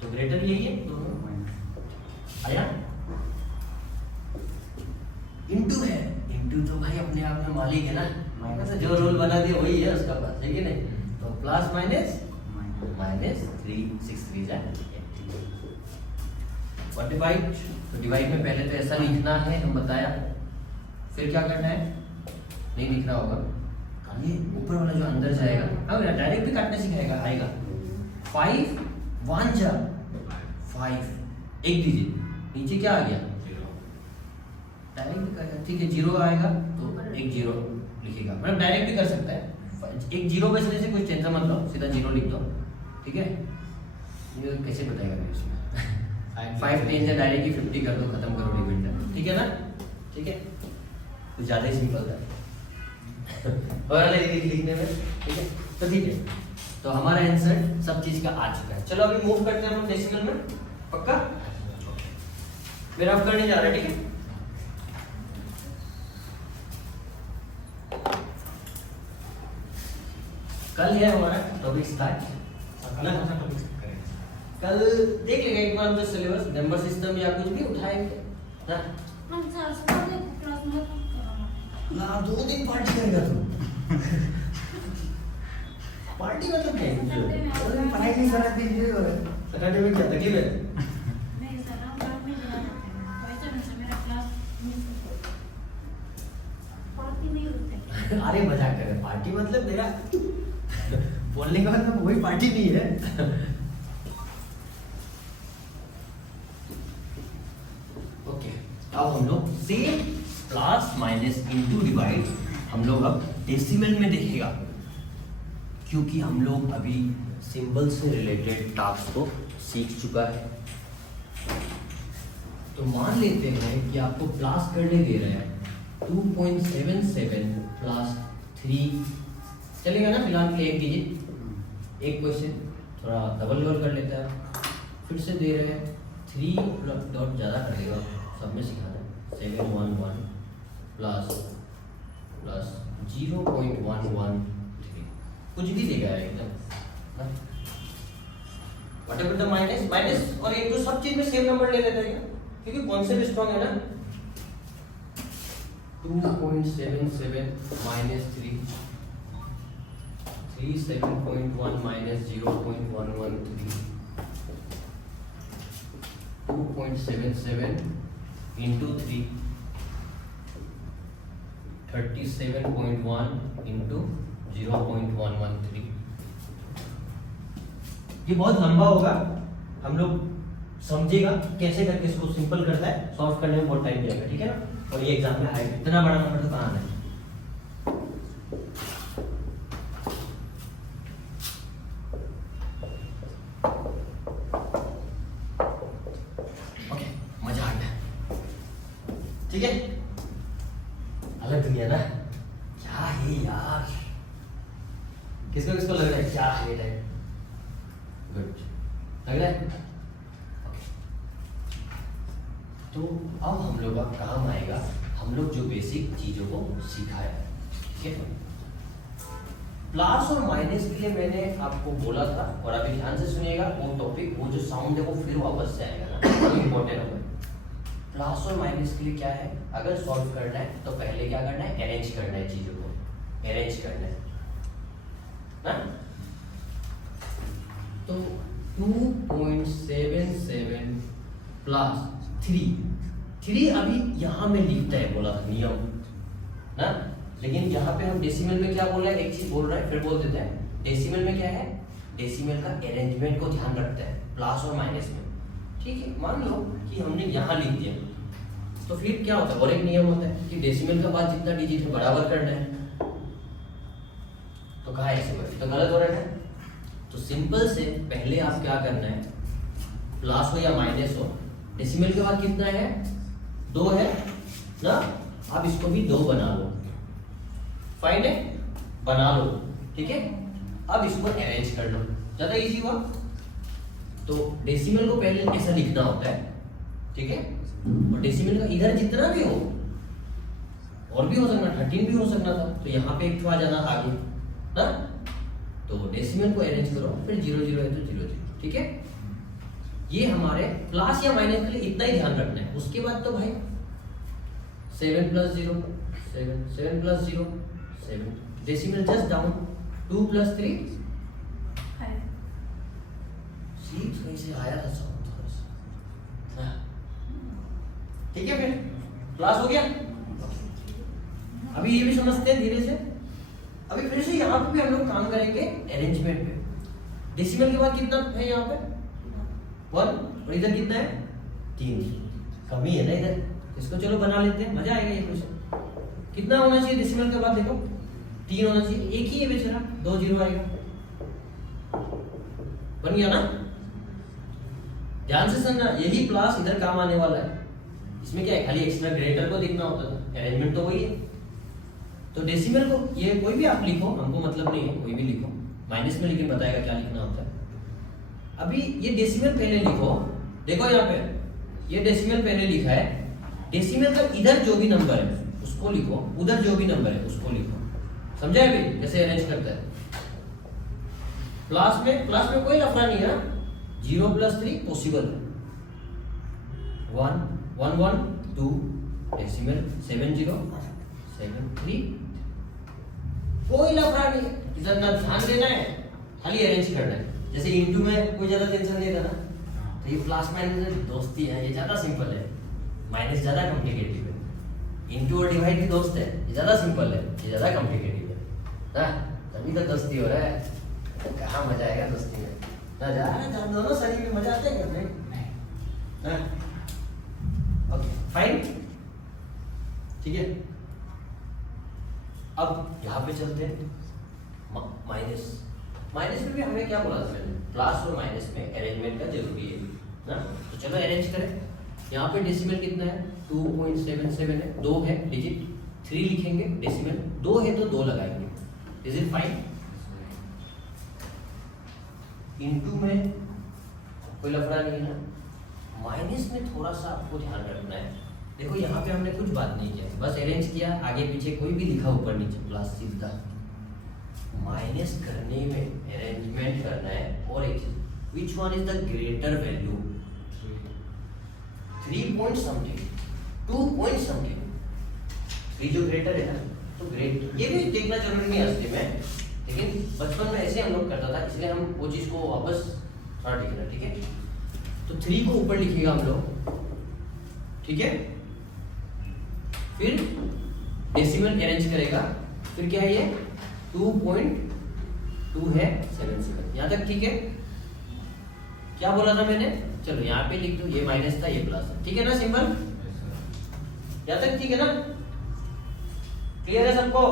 तो ग्रेटर यही है दोनों, आया? इंटू है, इंटू तो भाई अपने आप में मालिक है ना, माइनस जो रूल बना दिया वही है उसका पास, है कि नहीं? तो प्लस माइनस माइनस 3 6 3 जाए और डिवाइड, तो डिवाइड में पहले तो ऐसा लिखना है, हम बताया, फिर क्या करना है, नहीं लिखना होगा, ये ऊपर वाला जो अंदर जाएगा, हाँ डायरेक्ट भी काटना सिखाएगा, आएगा 5 1 जा 5 एक डिजिट, नीचे क्या आ गया, डायरेक्ट भी करेगा, ठीक है? 0 आएगा तो एक 0 लिखेगा, मतलब डायरेक्ट भी कर सकता है, एक 0 बचने से कुछ टेंशन मत लो, सीधा 0 लिख दो, ठीक है? ये कैसे बताएगा फिर इसमें 5 10 से डायरेक्ट ही 50 कर दो, खत्म करो डिविडेंड, ठीक है ना? ठीक है, कुछ ज़्यादा ही सिंपल था और लिखने में, ठीक है? तो ठीक है, तो हमारा आंसर सब चीज़ का आ चुका है। चलो अभी मूव करते हैं हम डेसिमल में, पक्का? मेरा आप करने जा रहे हैं, ठीक है? कल है हमारा टॉपिक स्टार्ट अगला कौन सा टॉपिक करेंगे? कल देख लेंगे एक बार सिलेबस नंबर सिस्टम या कुछ भी उठाएंगे ना। हम सर से क्लास में ला 2 दिन पार्टी करेगा तू। पार्टी मतलब क्या है? पढ़ाई नहीं करा दीजिए सैटरडे में क्या तकलीफ है? नहीं सर हम रात में जाना चाहते हैं वैसे नहीं सर मेरा क्लास पार्टी नहीं होते। अरे मजाक कर रहे हैं। पार्टी मतलब मेरा बोलने का मतलब वही पार्टी नहीं है। ओके अब हम लोग same plus minus into divide हम लोग अब डेसिमल में देखेगा, क्योंकि हम लोग अभी सिंबल से रिलेटेड टास्क को सीख चुका है। तो मान लेते हैं कि आपको प्लस करने दे रहे हैं 2.77 प्लस 3 चलेगा ना फिलहाल के लिए एक डिजिट एक क्वेश्चन थोड़ा डबल कर लेता है। फिर से दे रहे हैं 3 डॉट ज़्यादा कर देगा सब में सिखाना है 711 प्लस प्लस 0.113 कुछ भी देगा एकदम व्हाटएवर द माइनस माइनस और एक तो सब चीज में सेम नंबर ले लेते हैं क्योंकि कॉन्सेप्ट स्ट्रांग है ना। 2.77 माइनस 3 7.1 माइनस 0.113 2.77 into 3 37.1 into 0.113 ये बहुत लंबा होगा, हम लोग समझेगा कैसे करके इसको सिंपल करता है, सॉल्व करने में बहुत टाइम जाएगा, ठीक है ना। और ये एग्जाम में आएगा, इतना बड़ा नंबर तो कहाँ आना है। ओके मजा आ गया, ठीक है। अलग दुनिया ना, क्या है यार, किसको किसको लग रहा है क्या है टाइप, गुड लग रहा है। तो अब हम लोग का काम आएगा, हम लोग जो बेसिक चीजों को सीखा है, ठीक है। प्लस और माइनस के लिए मैंने आपको बोला था, और अभी ध्यान से सुनिएगा वो टॉपिक, वो जो साउंड है वो फिर वापस से आएगा ना, वो इम्पोर्टेंट है। प्लस और माइनस के लिए क्या है, अगर सॉल्व करना है तो पहले क्या करना है, अरेंज करना है चीजों को, अरेंज करना है ना। तो 2.77 प्लस 3 अभी यहाँ में लिखता है, बोला था नियम ना, लेकिन यहाँ पे हम डेसिमल में क्या बोल रहे हैं, एक चीज बोल रहे हैं फिर बोल देते हैं। डेसिमल में क्या है, डेसिमल का अरेंजमेंट को ध्यान रखता है प्लस और माइनस में, ठीक है। मान लो कि हमने यहाँ लिख दिया तो फिर क्या होता है, और एक नियम होता है कि डेसिमल का बाद जितना डिजिट है बराबर करना है, तो कहा ऐसे तो गलत हो रहा है। तो सिंपल से पहले आप क्या करना है, प्लस हो या माइनस हो, डेसिमल के बाद कितना है, 2 है ना, आप इसको भी 2 बना लो, फाइन है, बना लो, ठीक है। अब इसको अरेंज कर लो, ज्यादा इजी हुआ। तो डेसिमल को पहले ऐसा लिखना होता है, ठीक है, और डेसिमल का इधर जितना भी हो, और भी हो सकना 13 भी हो सकना था, तो यहाँ पे एक आ जाना आगे ना। तो डेसिमल को अरेंज करो, फिर 0 0 है तो 0 0, ठीक है। ये हमारे प्लस या माइनस के लिए इतना ही ध्यान रखना है। उसके बाद तो भाई 7 plus 0 7 7 plus 0 7, decimal just down, 2 plus 3 6 कहीं से आया था सब, ठीक है। फिर प्लस हो गया, अभी ये भी समझते हैं धीरे से। अभी फिर से यहाँ पे भी हम लोग काम करेंगे अरेंजमेंट पे। डेसिमल के बाद कितना है यहाँ पे 1, और इधर कितना है 3, कमी है ना इधर, इसको चलो बना लेते हैं, मजा आएगा ये क्वेश्चन। कितना होना चाहिए डेसिमल के बाद, देखो 3 होना चाहिए, एक ही है बेचारा, 2 0 आएगा, बन गया ना। ध्यान से सुनना, यही प्लस इधर काम आने वाला है। इसमें क्या है, खाली एक्स्ट्रा ग्रेटर को देखना होता था, अरेंजमेंट तो वही है। तो डेसिमल को ये कोई भी आप लिखो, हमको मतलब नहीं है, कोई भी लिखो माइनस में, लेकिन बताएगा क्या लिखना होता है। अभी ये डेसिमल पहले लिखो, देखो यहाँ पे ये डेसिमल पहले लिखा है, डेसिमल का इधर जो भी नंबर है उसको लिखो, उधर जो भी नंबर है उसको लिखो। समझा अभी कैसे अरेंज करता है? क्लास में कोई लफड़ा नहीं है। 0 + 3 पॉसिबल है, 1 1 1 2 डेसिमल 7 0 7 3, कोई लफड़ा नहीं है। इधर ना ध्यान देना है, खाली अरेंज करना है। जैसे इंटू में कोई ज्यादा टेंशन नहीं था ना, तो ये प्लस माइनस दोस्ती है, ये ज्यादा सिंपल है। माइनस ज्यादा कॉम्प्लिकेटेड है। इंटू और डिवाइड भी दोस्त है, ये ज्यादा सिंपल है, ये ज्यादा कॉम्प्लिकेटेड है ना। तभी तो दोस्ती हो रहा है, तो कहाँ मजा आएगा दोस्ती में ना। जा दोनों शरीर में मजा आता है करने ना। ओके फाइन, ठीक है। अब यहाँ पे चलते हैं माइनस में भी हमें क्या बोला था मैंने, प्लस और माइनस में अरेंजमेंट का जरूरी है ना। तो चलो अरेंज करें। यहाँ पे डेसिमल कितना है? 2.77 है, 2 है डिजिट, 3 लिखेंगे, डेसिमल 2 है तो 2 लगाएंगे। Is it fine? इनटू में कोई लफड़ा नहीं है। माइनस में थोड़ा सा आपको ध्यान रखना है। देखो यहाँ पे हमने कुछ बात नहीं किया, बस अरेंज किया, आगे पीछे कोई भी लिखा ऊपर नीचे प्लस सीधा। माइनस करने में अरेंजमेंट करना है। और एक चीज, विच one is the greater value? 3 point something, 2 point something, 3 जो ग्रेटर है ना, तो ग्रेट ये भी देखना जरूरी नहीं है असली में, लेकिन बचपन में ऐसे हम लोग करता था, इसलिए हम वो चीज को वापस थोड़ा देखना, ठीक है। तो 3 को ऊपर लिखेगा हम लोग, ठीक है। फिर डेसिमल अरेंज करेगा, फिर क्या है ये 2.2 है 77, यहाँ तक ठीक है। क्या बोला था मैंने? चलो यहाँ पे लिख दो, ये माइनस था ये प्लस है, ठीक है ना सिंबल? यहाँ तक ठीक है ना? क्लियर है सबको?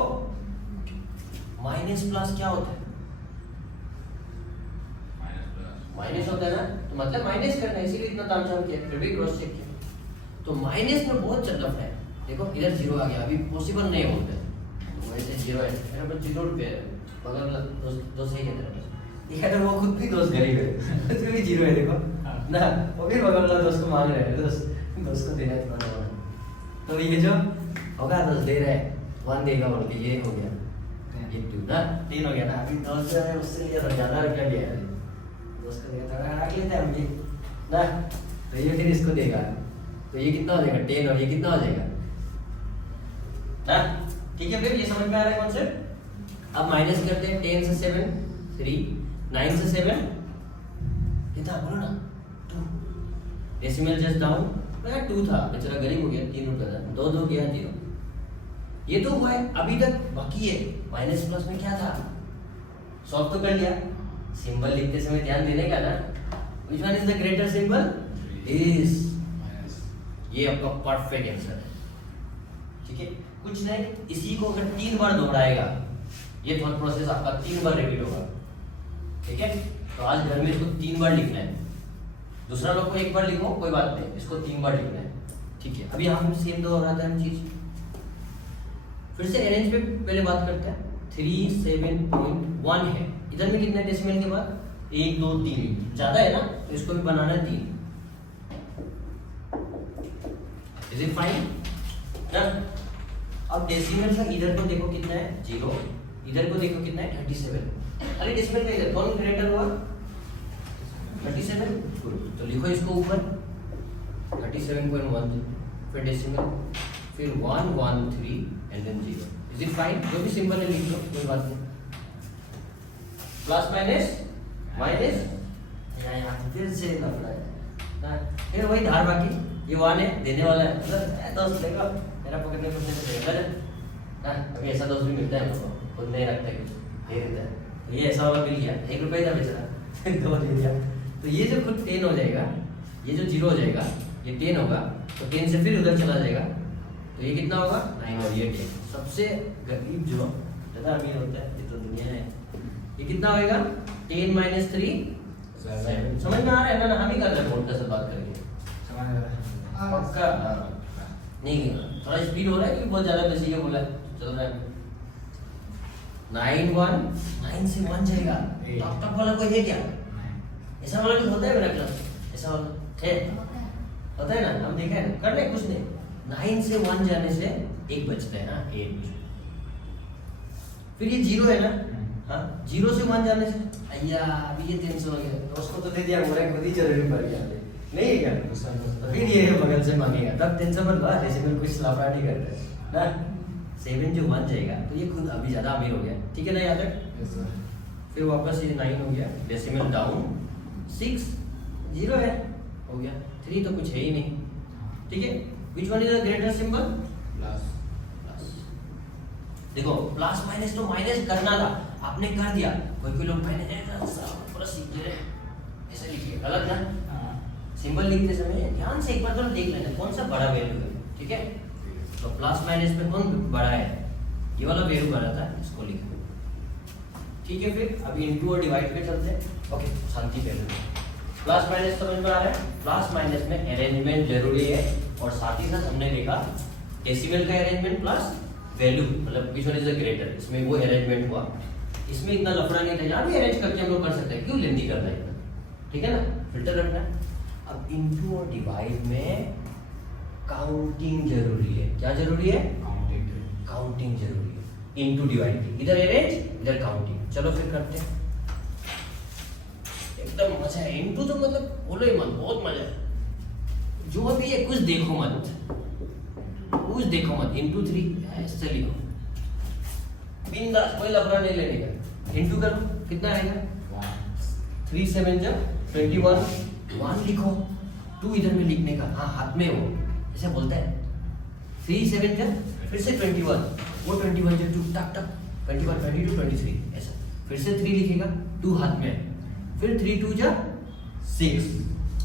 माइनस प्लस क्या होता है? माइनस होता है ना, तो मतलब माइनस करना है, इसीलिए इतना तामझाम किया, फिर भी क्रॉस चेक किया। तो माइनस में बहुत चल रहा है। देखो इधर 0 आ गया, अभी पॉसिबल नहीं होता है, वैसे 0 है, मेरा पर 0 पे बगल वाला दोस्त सही कहते हैं, ये तो वो खुद भी दोस्त गरीब है, उसको भी 0 है देखो ना, वो भी बगल वाला दोस्त को मांग रहे हैं, दोस्त को देना है थोड़ा। तो ये जो होगा दोस्त दे रहे हैं, 1 देगा बोल के, ये हो गया, ये 2 ना 3 हो गया ना। अभी दोस्त है उससे लिया था, ज्यादा रुपया लिया है, दोस्त को देगा था, रख लेते हैं हम भी ना। तो ये फिर इसको देगा, तो ये कितना हो जाएगा 10, और ये कितना हो जाएगा ना, ठीक है। फिर ये समझ में आ रहा है कॉन्सेप्ट? अब माइनस करते हैं, 10 से 7 3, 9 से 7 कितना बोलो ना 2, डेसिमल जस्ट डाउन, मैं 2 था, बेचारा गरीब हो गया, 3 रुपया था, 2 2 गया 0, ये तो हुआ है। अभी तक बाकी है माइनस प्लस में क्या था, सॉल्व तो कर लिया। सिंबल लिखते समय ध्यान देने का ना, which one is the greater symbol? This, ये आपका परफेक्ट आंसर है, ठीक है। कुछ नहीं, इसी को अगर 3 बार दोहराएगा, ये थॉट प्रोसेस आपका 3 बार रिपीट होगा, ठीक है। तो आज घर में इसको 3 बार लिखना है, दूसरा लोग को 1 बार लिखो कोई बात नहीं, इसको 3 बार लिखना है, ठीक है। अभी हम सेम दोहराते हैं हम चीज, फिर से अरेंज पे पहले बात करते हैं। 37.1 है, इधर में कितना डेसिमल के बाद 1 2 3 ज्यादा है ना, तो इसको भी बनाना है 3। Is it fine? अब डेसिमल का इधर को देखो कितना है 0, इधर को देखो कितना है 37। अरे डेसिमल का इधर कौन ग्रेटर हुआ? 37। गुड, तो लिखो इसको ऊपर 37.1, फिर डेसिमल, फिर 1 1 3 and then 0। Is it fine? जो भी सिंबल है लिख लो, कोई बात नहीं। प्लस माइनस माइनस, यहाँ फिर से लफड़ा है ना, फिर वही धार बाकी, ये 1 है देने वाला है, मतलब दोस्त देखो मेरा पॉकेट में कुछ नहीं देगा ना। अभी ऐसा दोस्त भी मिलता है हमको, खुद नहीं रखता कुछ, दे देता है। ये ऐसा वाला मिल गया, 1 रुपये था बेचारा, 2 दे दिया। तो ये जो खुद 10 हो जाएगा, ये जो 0 हो जाएगा, ये 10 होगा, तो 10 से फिर उधर चला जाएगा, तो ये कितना होगा 9, और ये 10। सबसे गरीब जो ज़्यादा अमीर होता है, ये तो दुनिया है, ये कितना होएगा 10 - 3 7। समझ में आ रहा है ना? हम ही कर रहे हैं बोर्ड का सब बात करके, पक्का नहीं, थोड़ा स्पीड हो रहा है क्योंकि बहुत ज्यादा बेसिक है, बोला चल रहा है। 9 1 9 से 1 जाएगा, टॉप वाला कोई है क्या? ऐसा वाला भी होता है मेरा क्लास, ऐसा वाला है होता है ना, हम देखा है ना, कर ले कुछ नहीं, 9 से 1 जाने से 1 बचता है ना, 8। फिर ये 0 है ना, हाँ 0 से 1 जाने से अय्या अभी ये 300 हो गया, तो उसको तो दे दिया, मुझे खुद ही जरूरी पड़ गया, नहीं है क्या? तो फिर ये बगल से मांगेगा, तब टेंशन मत लो, डेसिमल कुछ लाफड़ा नहीं करते ना। 7 जो 1 जाएगा तो ये खुद अभी ज्यादा अमीर हो गया, ठीक है ना याद है? फिर वापस ये 9 हो गया, डेसिमल डाउन 6 0 है, हो गया 3 तो कुछ है ही नहीं, ठीक है। विच one is the greater symbol? Plus. देखो प्लस माइनस तो माइनस करना था, आपने कर दिया। कोई लोग माइनस पूरा सीख ले ऐसे लिखिए, गलत ना। सिंबल लिखते समय ध्यान से एक बार तो देख लेना कौन सा बड़ा वैल्यू है, ठीक है। तो प्लस माइनस में कौन बड़ा है? ये वाला वैल्यू बड़ा था, इसको लिखो, ठीक है। फिर अभी इनटू और डिवाइड पे चलते हैं, ओके शांति पे। प्लस माइनस समझ में आ रहा है? प्लस माइनस में अरेंजमेंट जरूरी है, और साथ ही साथ हमने देखा डेसिमल का अरेंजमेंट प्लस वैल्यू, मतलब विच वन इज द ग्रेटर, इसमें वो अरेंजमेंट हुआ। इसमें इतना लफड़ा नहीं था, यहाँ भी अरेंज करके हम लोग कर सकते हैं, क्यों लेंदी करना है इतना, ठीक है ना, फिल्टर रखना है। अब इनटू और डिवाइड में काउंटिंग जरूरी है, क्या जरूरी है? काउंटिंग जरूरी है। इनटू डिवाइड की इधर अरेंज इधर काउंटिंग, चलो फिर करते हैं, एकदम मजा है। इनटू तो मतलब बोलो ही मत, बहुत मजा है। जो भी है कुछ देखो मत, कुछ देखो मत। इनटू 3 ऐसे लिखो, बिंदास, कोई लफड़ा नहीं लेने का। इनटू करो, कितना आएगा? 3 7 जा 21, 1 लिखो, 2 इधर में लिखने का, हाँ हाथ में हो, ऐसे बोलता है। 3 7 जा फिर से 21, वो 21 जा 2 टक टक 21 22 23 ऐसा, फिर से 3 लिखेगा, 2 हाथ में, फिर 3 2 जा 6,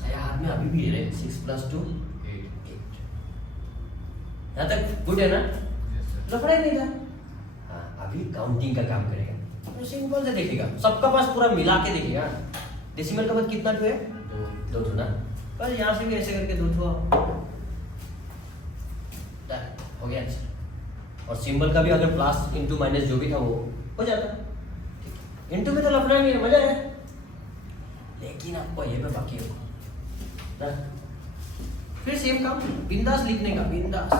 आया हाथ में अभी भी है, 6 + 2 8। यहाँ तक गुड है ना? लफड़ा नहीं था। हाँ अभी काउंटिंग का काम करेगा, तो सिंपल से देखेगा, सबका पास पूरा मिला के देखेगा। डेसिमल का बाद कितना 2 है? 2 ना, बस यहाँ से भी ऐसे करके 2 हो गया आंसर। और सिंबल का भी अगर प्लस इंटू माइनस जो भी था वो हो जाता। इंटू में तो लफड़ा नहीं है, मजा है, लेकिन आपको ये पे बाकी होगा। फिर सेम काम, बिंदास लिखने का, बिंदास,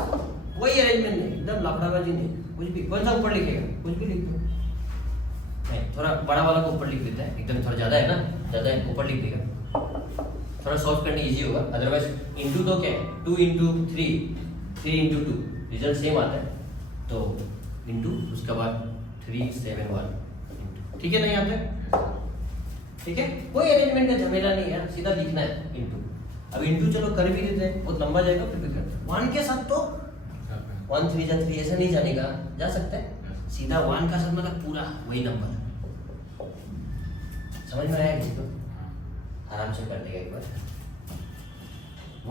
कोई अरेंजमेंट नहीं, एकदम लफड़ाबाजी नहीं, कुछ भी। कौन सा ऊपर लिखेगा? कुछ भी लिख दो, नहीं थोड़ा बड़ा वाला को ऊपर लिख देता है, एकदम थोड़ा ज्यादा है ना, ज्यादा है ऊपर लिख देगा, थोड़ा सॉल्व करने इजी होगा। अदरवाइज इंटू तो क्या है, 2 × 3 3 × 2 रिजल्ट सेम आता है, तो इंटू उसके बाद 3 7 1, ठीक है ना? यहाँ पे ठीक है, कोई अरेंजमेंट का झमेला नहीं है, सीधा लिखना है इंटू। अब इंटू चलो कर भी देते हैं, बहुत लंबा जाएगा, फिर भी करते हैं। 1 के साथ तो 1 3 जा 3 ऐसा नहीं जानेगा, जा सकता है सीधा 1 का साथ, मतलब पूरा वही नंबर। समझ में आया किसको? आराम से कर देगा एक बार।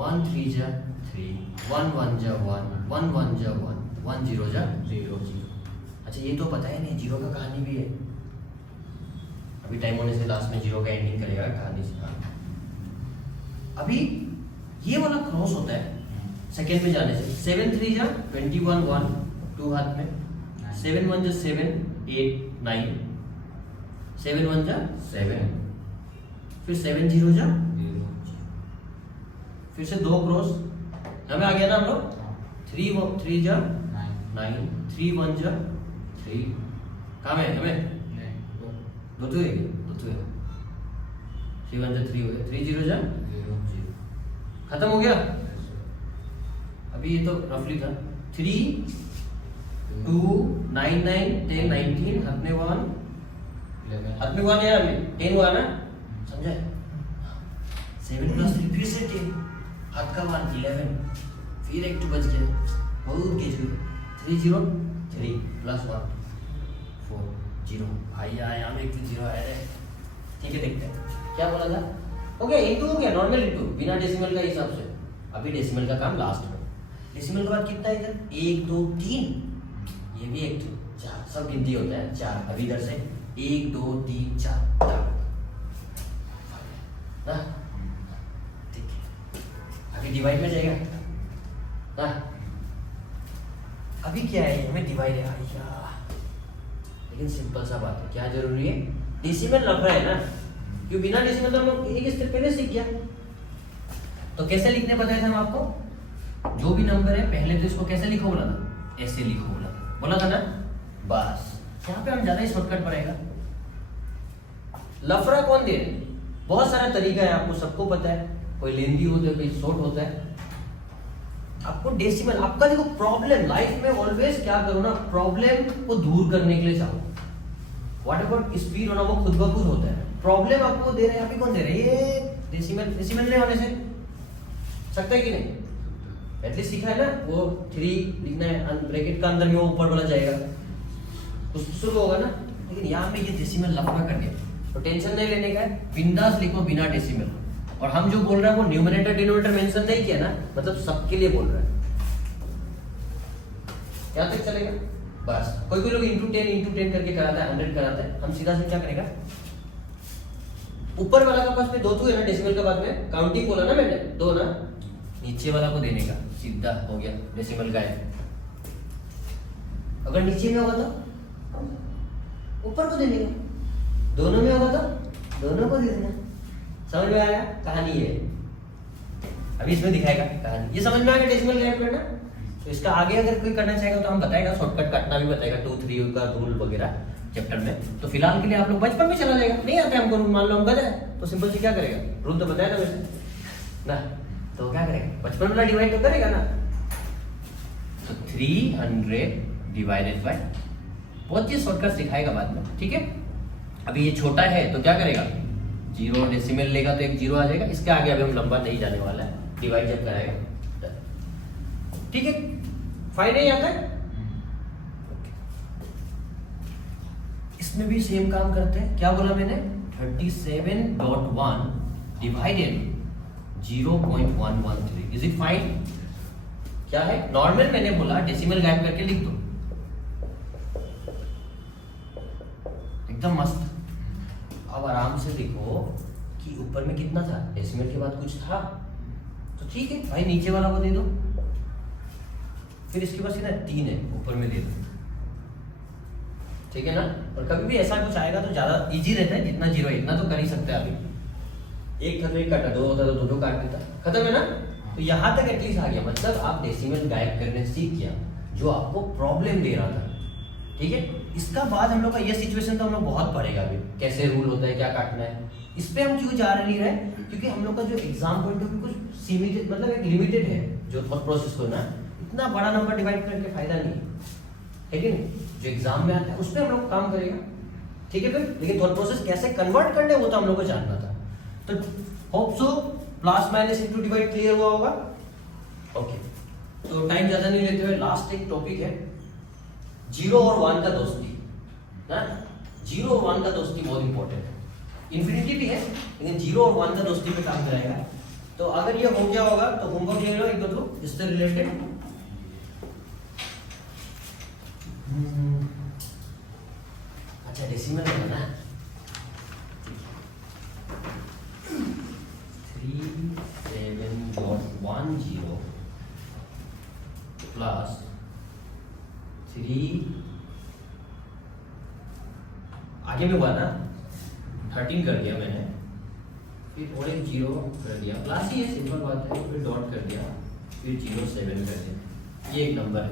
1 3 जा 3, 1 1 जा 1, 1 1 जा 1, 1 0 जा 0 0। अच्छा ये तो पता है नहीं, 0 का कहानी भी है, अभी टाइम होने से लास्ट में 0 का एंडिंग करेगा कहानी से। हाँ अभी ये वाला क्रॉस होता है सेकेंड में जाने से। 7 3 जा 21 1, 2 हाथ में, 7 1 जा 7 8 9, 7 1 जा 7, फिर 7 0 जा 0, फिर से 2 क्रॉस, हमें आ गया ना हम लोग। 3 3 जा 9, 3 1 जा 3, कहाँ में हमें 2 तो है, 2 तो है, 3 1 जा 3 हो गया, 3 0 जा 0 0, खत्म हो गया। अभी ये तो रफली था। 3 2 9 9 10 19, हाथ में 1, हाथ में 1 है, अभी 10 हुआ ना, समझे? 7 + 3 फिर से 10, हाथ का 1 11, फिर एक 2 बच गया, बहुत गेज हुई। 3 0 3 + 1 4 0, भाई आया में एक 0 आया है, ठीक है। देखते हैं क्या बोला था, हो गया इंटू, हो गया नॉर्मल इंटू बिना डेसिमल का हिसाब से। अभी डेसिमल का काम लास्ट में। डेसिमल के बाद कितना है इधर? 1 2 3, ये भी 1 2 4, सब गिनती होता है 4। अभी इधर से 1 2 3 4 ना, ठीक है। अभी डिवाइड में जाएगा ना, अभी क्या है, हमें डिवाइड है भैया, लेकिन सिंपल सा बात है, क्या जरूरी है? डेसिमल लफड़ा है ना, क्यों बिना डेसिमल तो हम लोग एक स्टेप पहले सीख गया। तो कैसे लिखने बताए थे हम आपको, जो भी नंबर है पहले तो इसको कैसे लिखो बोला था, ऐसे लिखो बोला था ना। बस यहाँ पे हम ज्यादा ही शॉर्टकट पड़ेगा। लफड़ा कौन दे रहे, बहुत सारा तरीका है, आपको सबको पता है, कोई लेंदी होता है, कोई शॉर्ट होता है। आपको डेसिमल, आपका देखो प्रॉब्लम लाइफ में ऑलवेज क्या करो ना, प्रॉब्लम को दूर करने के लिए चाहो, व्हाट एवर स्पीड होना वो खुद ब खुद होता है। प्रॉब्लम आपको दे रहे हैं, आप ही कौन दे रहे हैं, ये डेसिमल नहीं होने से सकता है कि नहीं, एटलीस्ट सीखा है ना, वो 3 लिखना है, ब्रैकेट का अंदर में वो ऊपर वाला जाएगा, कुछ शुरू होगा ना। लेकिन यहाँ पे ये डेसिमल लफड़ा कर दिया, तो टेंशन नहीं लेने का है, बिंदास लिखो बिना डेसिमल। और हम जो बोल रहे हैं वो न्यूमरेटर डिनोमिनेटर मेंशन नहीं किया ना, मतलब सबके लिए बोल रहे हैं। यहाँ तक चलेगा बस। कोई लोग इंटू 10 करके कराता है, 100 कराता है, हम सीधा से क्या करेगा, ऊपर वाला का पास में 2 है ना डेसिमल के बाद में, काउंटिंग बोला ना मैंने 2 ना, नीचे वाला को देने का, सीधा हो गया डेसिमल गायब। अगर नीचे में होगा तो ऊपर को देने का, दोनों में होगा तो दोनों को दे देना। समझ में आया कहानी है, अभी इसमें दिखाएगा कहानी, ये समझ में आ गया डेसिमल गायब करना। तो इसका आगे अगर कोई करना चाहेगा तो हम बताएगा, शॉर्टकट काटना भी बताएगा, 2, 3 का रूल वगैरह चैप्टर में। तो फिलहाल के लिए आप लोग बचपन में चला जाएगा, नहीं आता हमको रूल, मान लो हम गए तो सिंपल से क्या करेगा, रूल तो बताया था वैसे ना, तो क्या करेगा, बचपन वाला डिवाइड तो करेगा ना। तो 300 डिवाइडेड बाय, बहुत चीज शॉर्टकट सिखाएगा बाद में, ठीक है। अभी ये छोटा है तो क्या करेगा, 0 डेसिमल लेगा तो एक 0 आ जाएगा, इसके आगे अभी हम लंबा नहीं जाने वाला है, डिवाइड जब कराएगा, ठीक है। फाइन है यहाँ तक। इसमें भी सेम काम करते हैं, क्या बोला मैंने, 37.1 डिवाइडेड 0.113, इज इट फाइन, क्या है नॉर्मल, मैंने बोला डेसिमल गायब करके लिख दो, एकदम मस्त। अब आराम से देखो कि ऊपर में कितना था, डेसिमल के बाद कुछ था तो ठीक है भाई, नीचे वाला को दे दो, फिर इसके पास ना 3 है, ऊपर में दे दो, ठीक है ना। और कभी भी ऐसा कुछ आएगा तो ज्यादा इजी रहता है, जितना 0 है इतना तो कर ही सकते हैं। अभी एक था तो एक काटा, 2 होता तो 2 काट देता, खत्म है ना। तो यहाँ तक एटलीस्ट आ गया, मतलब आप डेसिमल गायब करने सीख गया जो आपको प्रॉब्लम दे रहा था, ठीक है। इसका बाद हम लोग का ये सिचुएशन तो हम लोग बहुत पढ़ेगा अभी, कैसे रूल होता है, क्या काटना है, इस पे हम क्यों जा नहीं रहे, क्योंकि हम लोग का जो एग्जाम पॉइंट ऑफ व्यू कुछ सीमित, मतलब एक लिमिटेड है जो थॉट प्रोसेस को ना, इतना बड़ा नंबर डिवाइड करके फायदा नहीं है कि नहीं, जो एग्जाम में आता है उस पर हम लोग काम करेगा, ठीक है फिर। लेकिन थॉट प्रोसेस कैसे कन्वर्ट करने वो तो हम लोग को जानना था। तो hope so plus minus into divide clear हुआ होगा, ओके। तो टाइम ज्यादा नहीं लेते हुए लास्ट एक टॉपिक है 0 और 1 का दोस्ती ना। 0 और 1 का दोस्ती बहुत इंपॉर्टेंट है, इन्फिनिटी भी है लेकिन 0 और 1 का दोस्ती पे काम कराएगा। तो अगर ये हो गया होगा तो होमवर्क ले लो एक दो, तो इससे रिलेटेड अच्छा डेसिमल है ना, 37.10 प्लस 3 आगे में हुआ ना 13 कर दिया मैंने, फिर और एक 0 कर दिया, प्लस ही है सिंपल बात है, फिर डॉट कर दिया, फिर 0.7 कर दिया, ये एक नंबर है।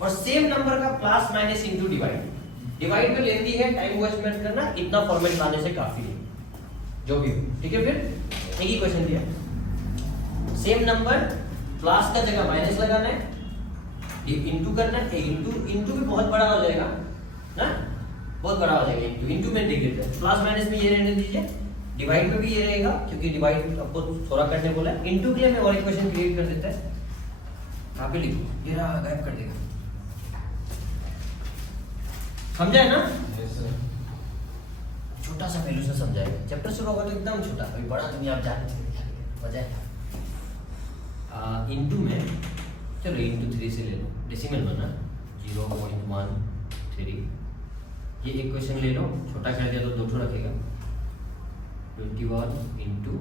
और सेम नंबर का plus minus into divide, divide में लेती है टाइम वेस्ट मत करना, इतना फॉर्मेट लाने से काफी है जो भी हो, ठीक है। फिर एक ही क्वेश्चन दिया, सेम नंबर प्लस का जगह माइनस लगाना है, इंटू करना है, इंटू भी बहुत बड़ा हो जाएगा ना, बहुत बड़ा हो जाएगा, इंटू में देख लेते हैं, प्लस माइनस में ये रहने दीजिए, डिवाइड में भी ये रहेगा क्योंकि डिवाइड आपको थोड़ा करने बोला है। इंटू के लिए मैं और एक क्वेश्चन क्रिएट कर देता है, कहाँ पे लिखो, ये रहा, गायब कर देगा, समझा है ना। छोटा सा पहलू से समझाएगा, चैप्टर शुरू होगा तो एकदम छोटा, कोई बड़ा दुनिया आप जानते मजा है। इंटू में चलो इंटू 3 से ले लो, डेसिमल बना 0.13, ये एक क्वेश्चन ले लो, छोटा कर दिया तो 2 रखेगा, 21 इंटू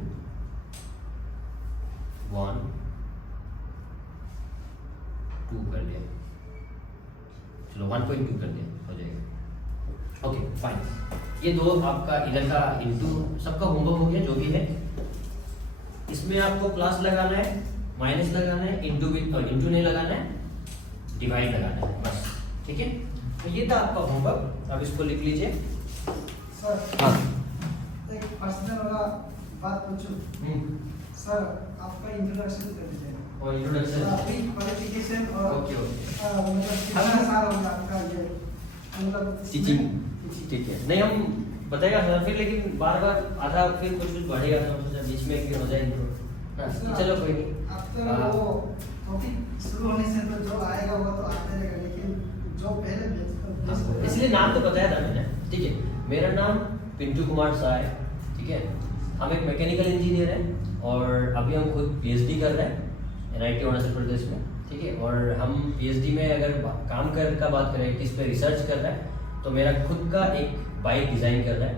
1 2 कर दिया, चलो 1.2 कर दिया, हो जाएगा, ओके फाइन। ये 2 आपका इधर का इंटू, सबका होमवर्क हो गया जो भी है। इसमें आपको प्लस लगाना है, माइनस लगाना है, इंटू नहीं लगाना है, डिवाइड लगाना है बस। ठीक है, तो ये था आपका होमवर्क। अब इसको लिख लीजिए। सर हाँ एक पर्सनल वाला बात पूछूं। सर आपका इंट्रोडक्शन कर दीजिए और इंट्रोडक्शन। अभी क्वालिफिकेशन और ओके ओके मतलब कितना साल हो गया आपका ये मतलब टीचिंग। ठीक है, नहीं हम बताएगा सर फिर, लेकिन बार बार आधा फिर कुछ बढ़ेगा तो हम सोचा बीच में फिर हो जाएगी तो चलो कोई नहीं। आफ्टर वो टॉपिक शुरू होने से तो जो आएगा वो तो आते रहेगा, लेकिन जो पहले इसलिए नाम तो बताया था मैंने। ठीक है, मेरा नाम पिंटू कुमार शाह है। ठीक है, हम एक मैकेनिकल इंजीनियर हैं और अभी हम खुद पीएचडी कर रहे हैं NIT अरुणाचल प्रदेश में। ठीक है, और हम पीएचडी में अगर काम का बात करें, किस पे रिसर्च कर रहे हैं, तो मेरा खुद का एक बाइक डिज़ाइन कर रहा है।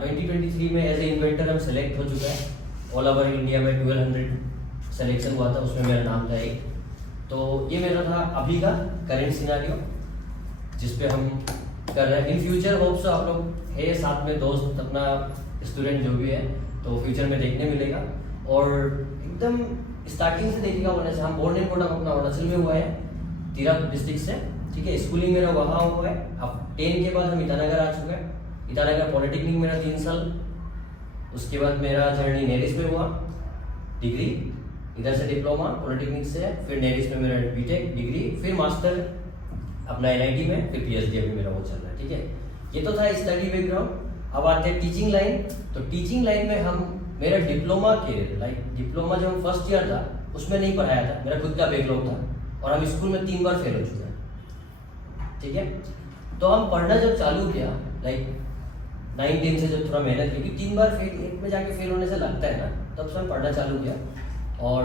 2023 में एज ए इन्वेंटर हम सेलेक्ट हो चुका है। ऑल ओवर इंडिया में 1200 सेलेक्शन हुआ था, उसमें मेरा नाम था एक। तो ये मेरा था अभी का करेंट सिनारियो जिस पे हम कर रहे हैं। इन फ्यूचर होप्स आप लोग है साथ में दोस्त अपना स्टूडेंट जो भी है, तो फ्यूचर में देखने मिलेगा। और एकदम स्टार्टिंग से देखिएगा होने से, हम बोर्न एंड बोर्ड अपना अरुणाचल में हुआ है, तिरप डिस्ट्रिक्ट से। ठीक है, स्कूलिंग मेरा वहाँ हुआ है। अब 10 के बाद हम ईटानगर आ चुके हैं। ईटानगर पॉलिटेक्निक मेरा 3 साल, उसके बाद मेरा जर्नी नेरिस में हुआ, डिग्री इधर से डिप्लोमा पॉलिटेक्निक से, फिर नेरिस में मेरा बीटेक डिग्री, फिर मास्टर अपना NIT में, फिर PhD अभी मेरा वो चल रहा है। ठीक है, ये तो था स्टडी बैकग्राउंड। अब आते हैं टीचिंग लाइन। तो टीचिंग लाइन में हम मेरा डिप्लोमा के डिप्लोमा जब हम फर्स्ट ईयर था उसमें नहीं पढ़ाया था, मेरा खुद का बैकलॉग था और हम स्कूल में 3 बार फेल हो चुके हैं। ठीक है, तो हम पढ़ना जब चालू किया 9-10 से जब थोड़ा मेहनत की, 3 बार फेल, एक में जाके फेल होने से लगता है ना, तब से हम पढ़ना चालू किया। और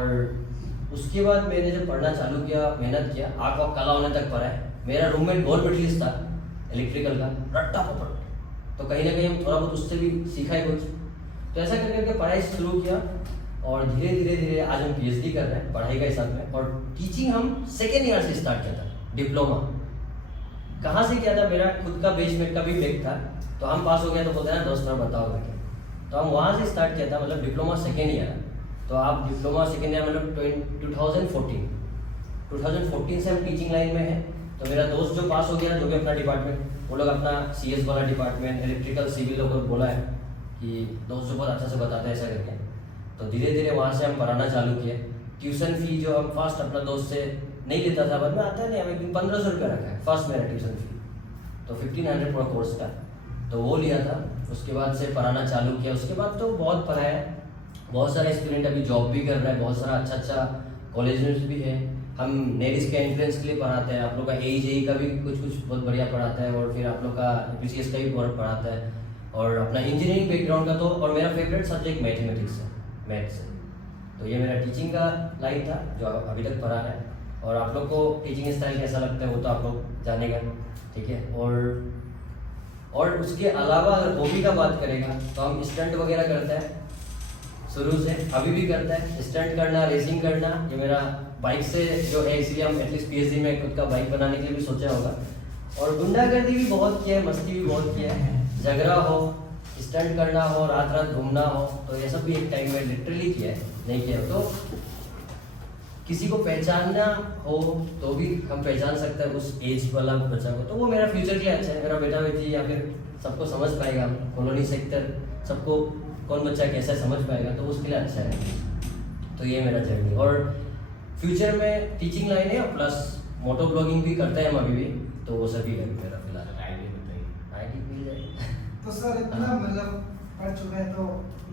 उसके बाद मैंने जब पढ़ना चालू किया, मेहनत किया, आँख और काला होने तक पढ़ा है। मेरा रूममेट गोल्ड मेडलिस्ट था इलेक्ट्रिकल का, रट्टा पपट, तो कहीं ना कहीं हम थोड़ा बहुत उससे भी सीखा है कुछ। तो ऐसा कर करके पढ़ाई शुरू किया और धीरे धीरे धीरे आज हम PhD कर रहे हैं पढ़ाई का हिसाब में। और टीचिंग हम 2nd ईयर से स्टार्ट किया था। डिप्लोमा कहाँ से किया था, मेरा खुद का बेचमेंट का भी बैग था, तो हम पास हो गया तो बोलते हैं ना दोस्त ना बताओ क्या, तो हम वहाँ से स्टार्ट किया था, मतलब डिप्लोमा 2nd ईयर। तो आप डिप्लोमा 2nd ईयर मतलब 2014 से हम टीचिंग लाइन में हैं। तो मेरा दोस्त जो पास हो गया ना, जो भी अपना डिपार्टमेंट, वो लोग अपना CS वाला डिपार्टमेंट, इलेक्ट्रिकल सिविल लोग बोला है कि दोस्त जो बहुत अच्छा से बताता है ऐसा करके। तो धीरे धीरे वहाँ से हम पढ़ाना चालू किए। ट्यूशन फी जो हम फर्स्ट अपना दोस्त से नहीं लेता था, बाद में आता है नहीं, हमें 1500 रुपये रखा है फर्स्ट मेरा ट्यूशन फी, तो 1500 पूरा कोर्स का, तो वो लिया था। उसके बाद से पढ़ाना चालू किया, उसके बाद तो बहुत पढ़ाया। बहुत सारे स्टूडेंट अभी जॉब भी कर रहा है, बहुत सारा अच्छा कॉलेज में भी है। हम नेरिस के एंट्रेंस के लिए पढ़ाते हैं, आप लोग का AE का भी कुछ बहुत बढ़िया पढ़ाता है, और फिर आप लोग का PCS का भी बहुत पढ़ाता है, और अपना इंजीनियरिंग बैकग्राउंड का तो। और मेरा फेवरेट सब्जेक्ट मैथमेटिक्स है, मैथ्स है। तो ये मेरा टीचिंग का लाइन था जो अभी तक पढ़ा है। और आप लोग को टीचिंग स्टाइल कैसा लगता है वो तो आप लोग जानेगा। ठीक है, और उसके अलावा अगर हॉबी का बात करेगा तो हम स्टंट वगैरह करते हैं शुरू से, अभी भी करता है। स्टंट करना, रेसिंग करना, ये मेरा बाइक से जो है, इसलिए हम एटलीस्ट PhD में खुद का बाइक बनाने के लिए भी सोचा होगा। और गुंडागर्दी भी बहुत किया है, मस्ती भी बहुत किया है, झगड़ा हो, स्टंट करना हो, रात रात घूमना हो, तो ये सब भी एक टाइम में लिटरली किया है, नहीं किया हो तो किसी को पहचानना हो तो भी हम पहचान सकते हैं उस एज वाला बच्चा को, तो वो मेरा फ्यूचर के लिए अच्छा है। मेरा बेटा बेटी या फिर सबको समझ पाएगा, कॉलोनी सेक्टर सबको कौन बच्चा कैसा समझ पाएगा, तो उसके लिए अच्छा है। तो ये मेरा जर्नी। और फ्यूचर में टीचिंग लाइन है, प्लस मोटो ब्लॉगिंग भी करते हैं हम अभी भी, तो वो सभी है मेरा फिलहाल। आइडिया बताइए। आईटी मिल जाए तो सर इतना मतलब पढ़ चुका है, तो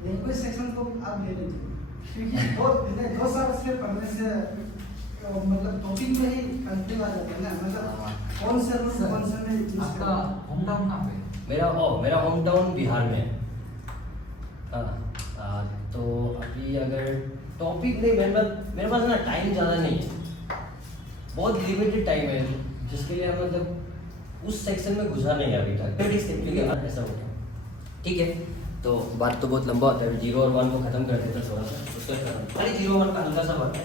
लैंग्वेज सेक्शन को आप ले लीजिए, क्योंकि 2 साल से पढ़ने से तो मतलब टॉपिक में ही कंफ्यूज आ जाता है ना, मतलब कौन से रूल कौन से में। आपका होम टाउन कहाँ पे? मेरा होम टाउन बिहार में है। तो अभी अगर टॉपिक नहीं, मेरे पास ना टाइम ज़्यादा नहीं है, बहुत लिमिटेड टाइम है जिसके लिए हम मतलब उस सेक्शन में घुसा नहीं है अभी तक। ऐसा होता है। ठीक है, तो बात तो बहुत लंबा होता है, 0 और 1 को खत्म कर देते हैं थोड़ा सा, उसका खाली 0 1 का हल्का सा बात है।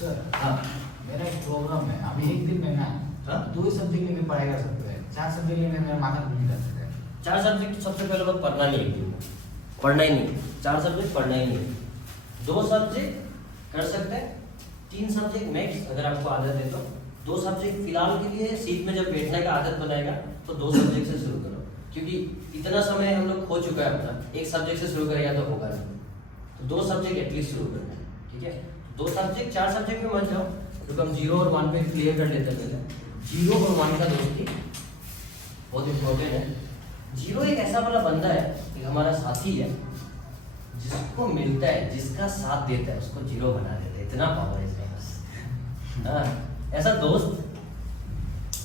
सर हाँ मेरा एक प्रॉब्लम है, अभी एक दिन में ना हाँ? 2 सब्जेक्ट लेके पढ़ाई कर सकते हैं, 4 सब्जेक्ट लेके मेरा माथा घूम जाता है। 4 सब्जेक्ट सबसे पहले बात पढ़ना नहीं है, पढ़ना ही नहीं, 4 सब्जेक्ट पढ़ना ही नहीं। 2 सब्जेक्ट कर सकते हैं, 3 सब्जेक्ट मैक्स अगर आपको आदत है तो। 2 सब्जेक्ट फिलहाल के लिए सीट में जब बैठने का आदत बनाएगा तो 2 सब्जेक्ट से शुरू करो, क्योंकि इतना समय हम लोग खो चुका है अपना। एक सब्जेक्ट से शुरू करेगा तो होगा नहीं, तो 2 सब्जेक्ट एटलीस्ट शुरू करना है, ठीक है। 2 सब्जेक्ट 4 सब्जेक्ट में मत जाओ, तो हम 0 और 1 पे क्लियर कर लेते हैं पहले। 0 और 1 का दोस्ती बहुत इंपॉर्टेंट है। 0 एक ऐसा वाला बंदा है, एक हमारा साथी है, जिसको मिलता है, जिसका साथ देता है, उसको 0 बना देता है। इतना पावर है इसका बस। हाँ, ऐसा दोस्त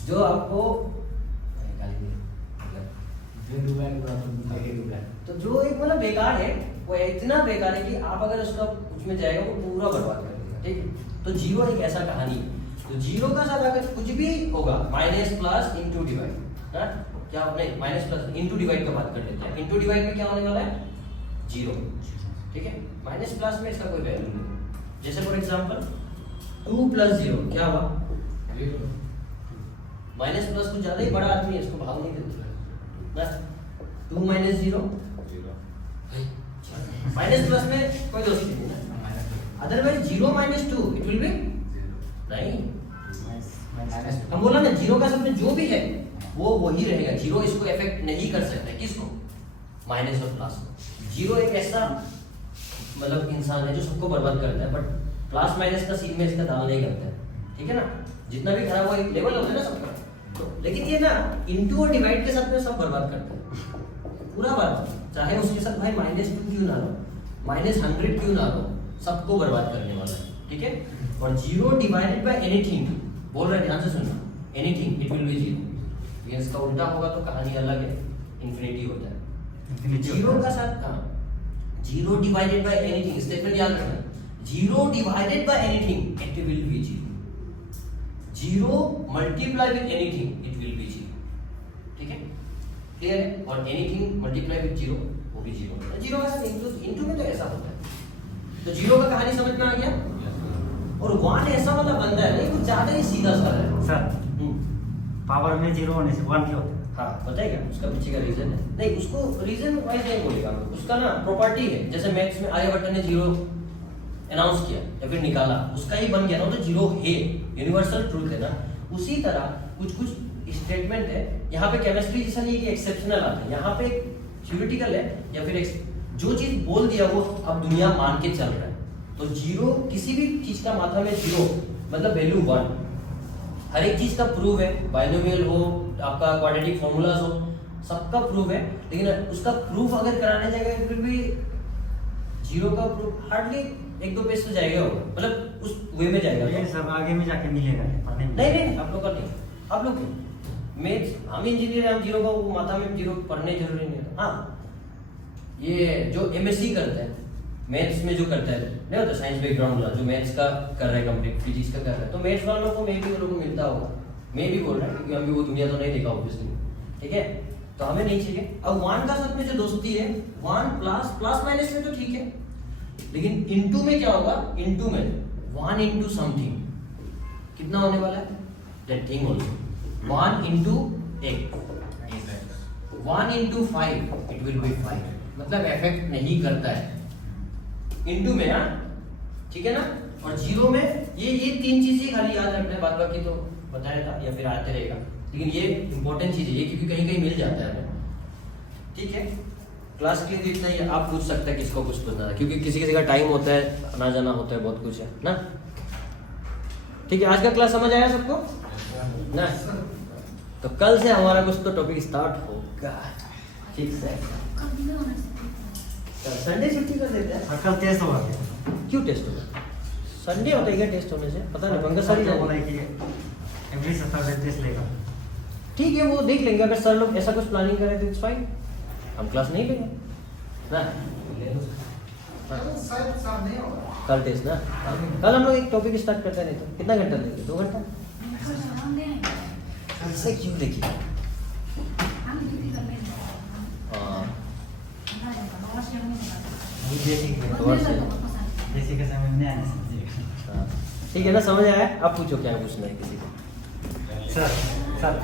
जो आपको तो जो एक मतलब बेकार है, वो इतना बेकार है कि आप अगर उसका कुछ में जाएगा वो पूरा बर्बाद कर देगा, ठीक है। तो 0 एक ऐसा कहानी है। तो 0 का साथ अगर कुछ भी होगा, माइनस प्लस इंटू डिवाइड, क्या नहीं, माइनस प्लस इंटू डिवाइड का बात कर लेते हैं। इंटू डिवाइड में क्या होने वाला है? 0, ठीक है। माइनस प्लस में इसका कोई वैल्यू नहीं। जैसे फॉर एग्जांपल 2 प्लस 0 क्या हुआ? 0। माइनस प्लस कुछ ज्यादा ही बड़ा आदमी है, इसको भाग नहीं देते ना। 2 माइनस 0 माइनस प्लस में कोई दोस्ती नहीं ना। Otherwise 0 minus 2 it will be नहीं। हम बोला ना 0 का सब में जो भी है वो वही रहेगा। 0 इसको इफेक्ट नहीं कर सकता। किसको? माइनस और प्लस को। 0 एक ऐसा मतलब इंसान है जो सबको बर्बाद करता है, बट प्लस माइनस का सीन में इसका दाल नहीं करता है, ठीक है ना। जितना भी खराब वो एक लेवल होता है ना सबका, तो लेकिन ये ना इंटू और डिवाइड के साथ में सब बर्बाद करते हैं, पूरा बर्बाद। चाहे उसके साथ भाई -2 क्यों ना लो, -100 क्यों ना लो, सबको बर्बाद करने वाला है, ठीक है। और 0 डिवाइडेड बाय एनीथिंग बोल रहे हैं, ध्यान से सुनना, एनीथिंग इट विल बी 0। ये इसका उल्टा होगा तो कहानी अलग है, इंफिनिटी होता है। 0 का साथ, हाँ, 0 डिवाइडेड बाय एनीथिंग, स्टेटमेंट याद रखना। 0 divided by anything it will be 0। 0 multiply with anything it will be 0, ठीक है, क्लियर है। और एनीथिंग मल्टीप्लाई विद 0 वो भी 0 होता है। 0 का साथ इंटू में तो ऐसा होता है। तो 0 का कहानी समझ में आ गया। और 1 ऐसा वाला बंदा है नहीं, कुछ ज्यादा ही सीधा सा है सर। पावर में 0 होने से 1 क्यों होता है? हाँ, बताएगा उसका पीछे का रीजन है। नहीं, उसको रीजन वाइज नहीं बोलेगा, उसका ना प्रॉपर्टी है। जैसे मैथ्स में आर्यभट्ट ने 0 अनाउंस किया या फिर निकाला, उसका ही बन गया ना, तो 0 है, यूनिवर्सल ट्रूथ है ना। उसी तरह कुछ कुछ स्टेटमेंट है। यहाँ पे केमिस्ट्री जैसा नहीं है कि एक्सेप्शनल आता है, यहाँ पे थ्योरेटिकल है, या फिर जो चीज बोल दिया वो अब दुनिया मान के चल रहा है। तो 0 किसी भी चीज का माथा में 0 मतलब वैल्यू 1। हर एक चीज का प्रूफ है, बाइनोमियल हो, आपका क्वाड्रेटिक फॉर्मूलाज हो, सबका प्रूफ है। लेकिन उसका प्रूफ अगर कराने जाएगा फिर भी 0 का प्रूफ हार्डली 1-2 पेज तो जाएगा होगा, मतलब उस वे में जाएगा। ये सब आगे में जाके मिलेगा पढ़ने में। नहीं, आप लोग का नहीं, आप लोग मैथ्स, हम इंजीनियर हैं, हम 0 का वो माथा में 0 पढ़ने जरूरी नहीं है। हाँ, ये जो एमएससी करता है मैथ्स में, जो करता है नहीं होता साइंस बैकग्राउंड वाला, जो मैथ्स का कर रहा है कंप्लीट, फिजिक्स का कर रहा है, तो मैथ्स वालों को मे भी वो लोगों को मिलता होगा। मैं भी बोल रहा हूँ क्योंकि हम भी वो दुनिया तो नहीं देखा ऑब्वियसली, ठीक है। तो हमें नहीं चाहिए। अब 1 का साथ में जो दोस्ती है, 1 प्लस माइनस में तो ठीक है, लेकिन इनटू में क्या होगा? इनटू में 1 इंटू समथिंग कितना होने वाला है? That thing also 1 into 1 into 5 it will be 5, मतलब इफेक्ट नहीं करता है इनटू में, हाँ, ठीक है ना। और 0 में ये 3 चीजें खाली याद रखना है, बात बाकी तो बताया था या फिर आते रहेगा, लेकिन ये इंपॉर्टेंट चीज है ये, क्योंकि कहीं कहीं मिल जाता है हमें, ठीक है। क्लास के लिए इतना ही। आप पूछ सकते हैं किसको कुछ पूछना है, क्योंकि किसी किसी का टाइम होता है, आना जाना होता है, बहुत कुछ है ना, ठीक है। आज का क्लास समझ आया सबको ना? तो कल से हमारा कुछ तो टॉपिक स्टार्ट होगा, ठीक है। संडे छुट्टी कर देते हैं। कल टेस्ट होगा। क्यों टेस्ट होगा? संडे होता है क्या टेस्ट होने से? पता नहीं, पंकज सर बोला है कि एवरी सप्ताह टेस्ट लेगा। ठीक है, वो देख लेंगे। अगर सर लोग ऐसा कुछ प्लानिंग करें तो इट्स फाइन, हम क्लास नहीं लेंगे ना। शायद शाम नहीं होगा। कल टेस्ट ना, कल हम लोग एक टॉपिक स्टार्ट करते नहीं तो कितना घंटा लेंगे? 2 घंटा। ऐसे क्यों देखिए? हाँ, जैसे के समय में नहीं आने ठीक है ना, समझ आया? आप पूछो क्या पूछना है किसी को। सर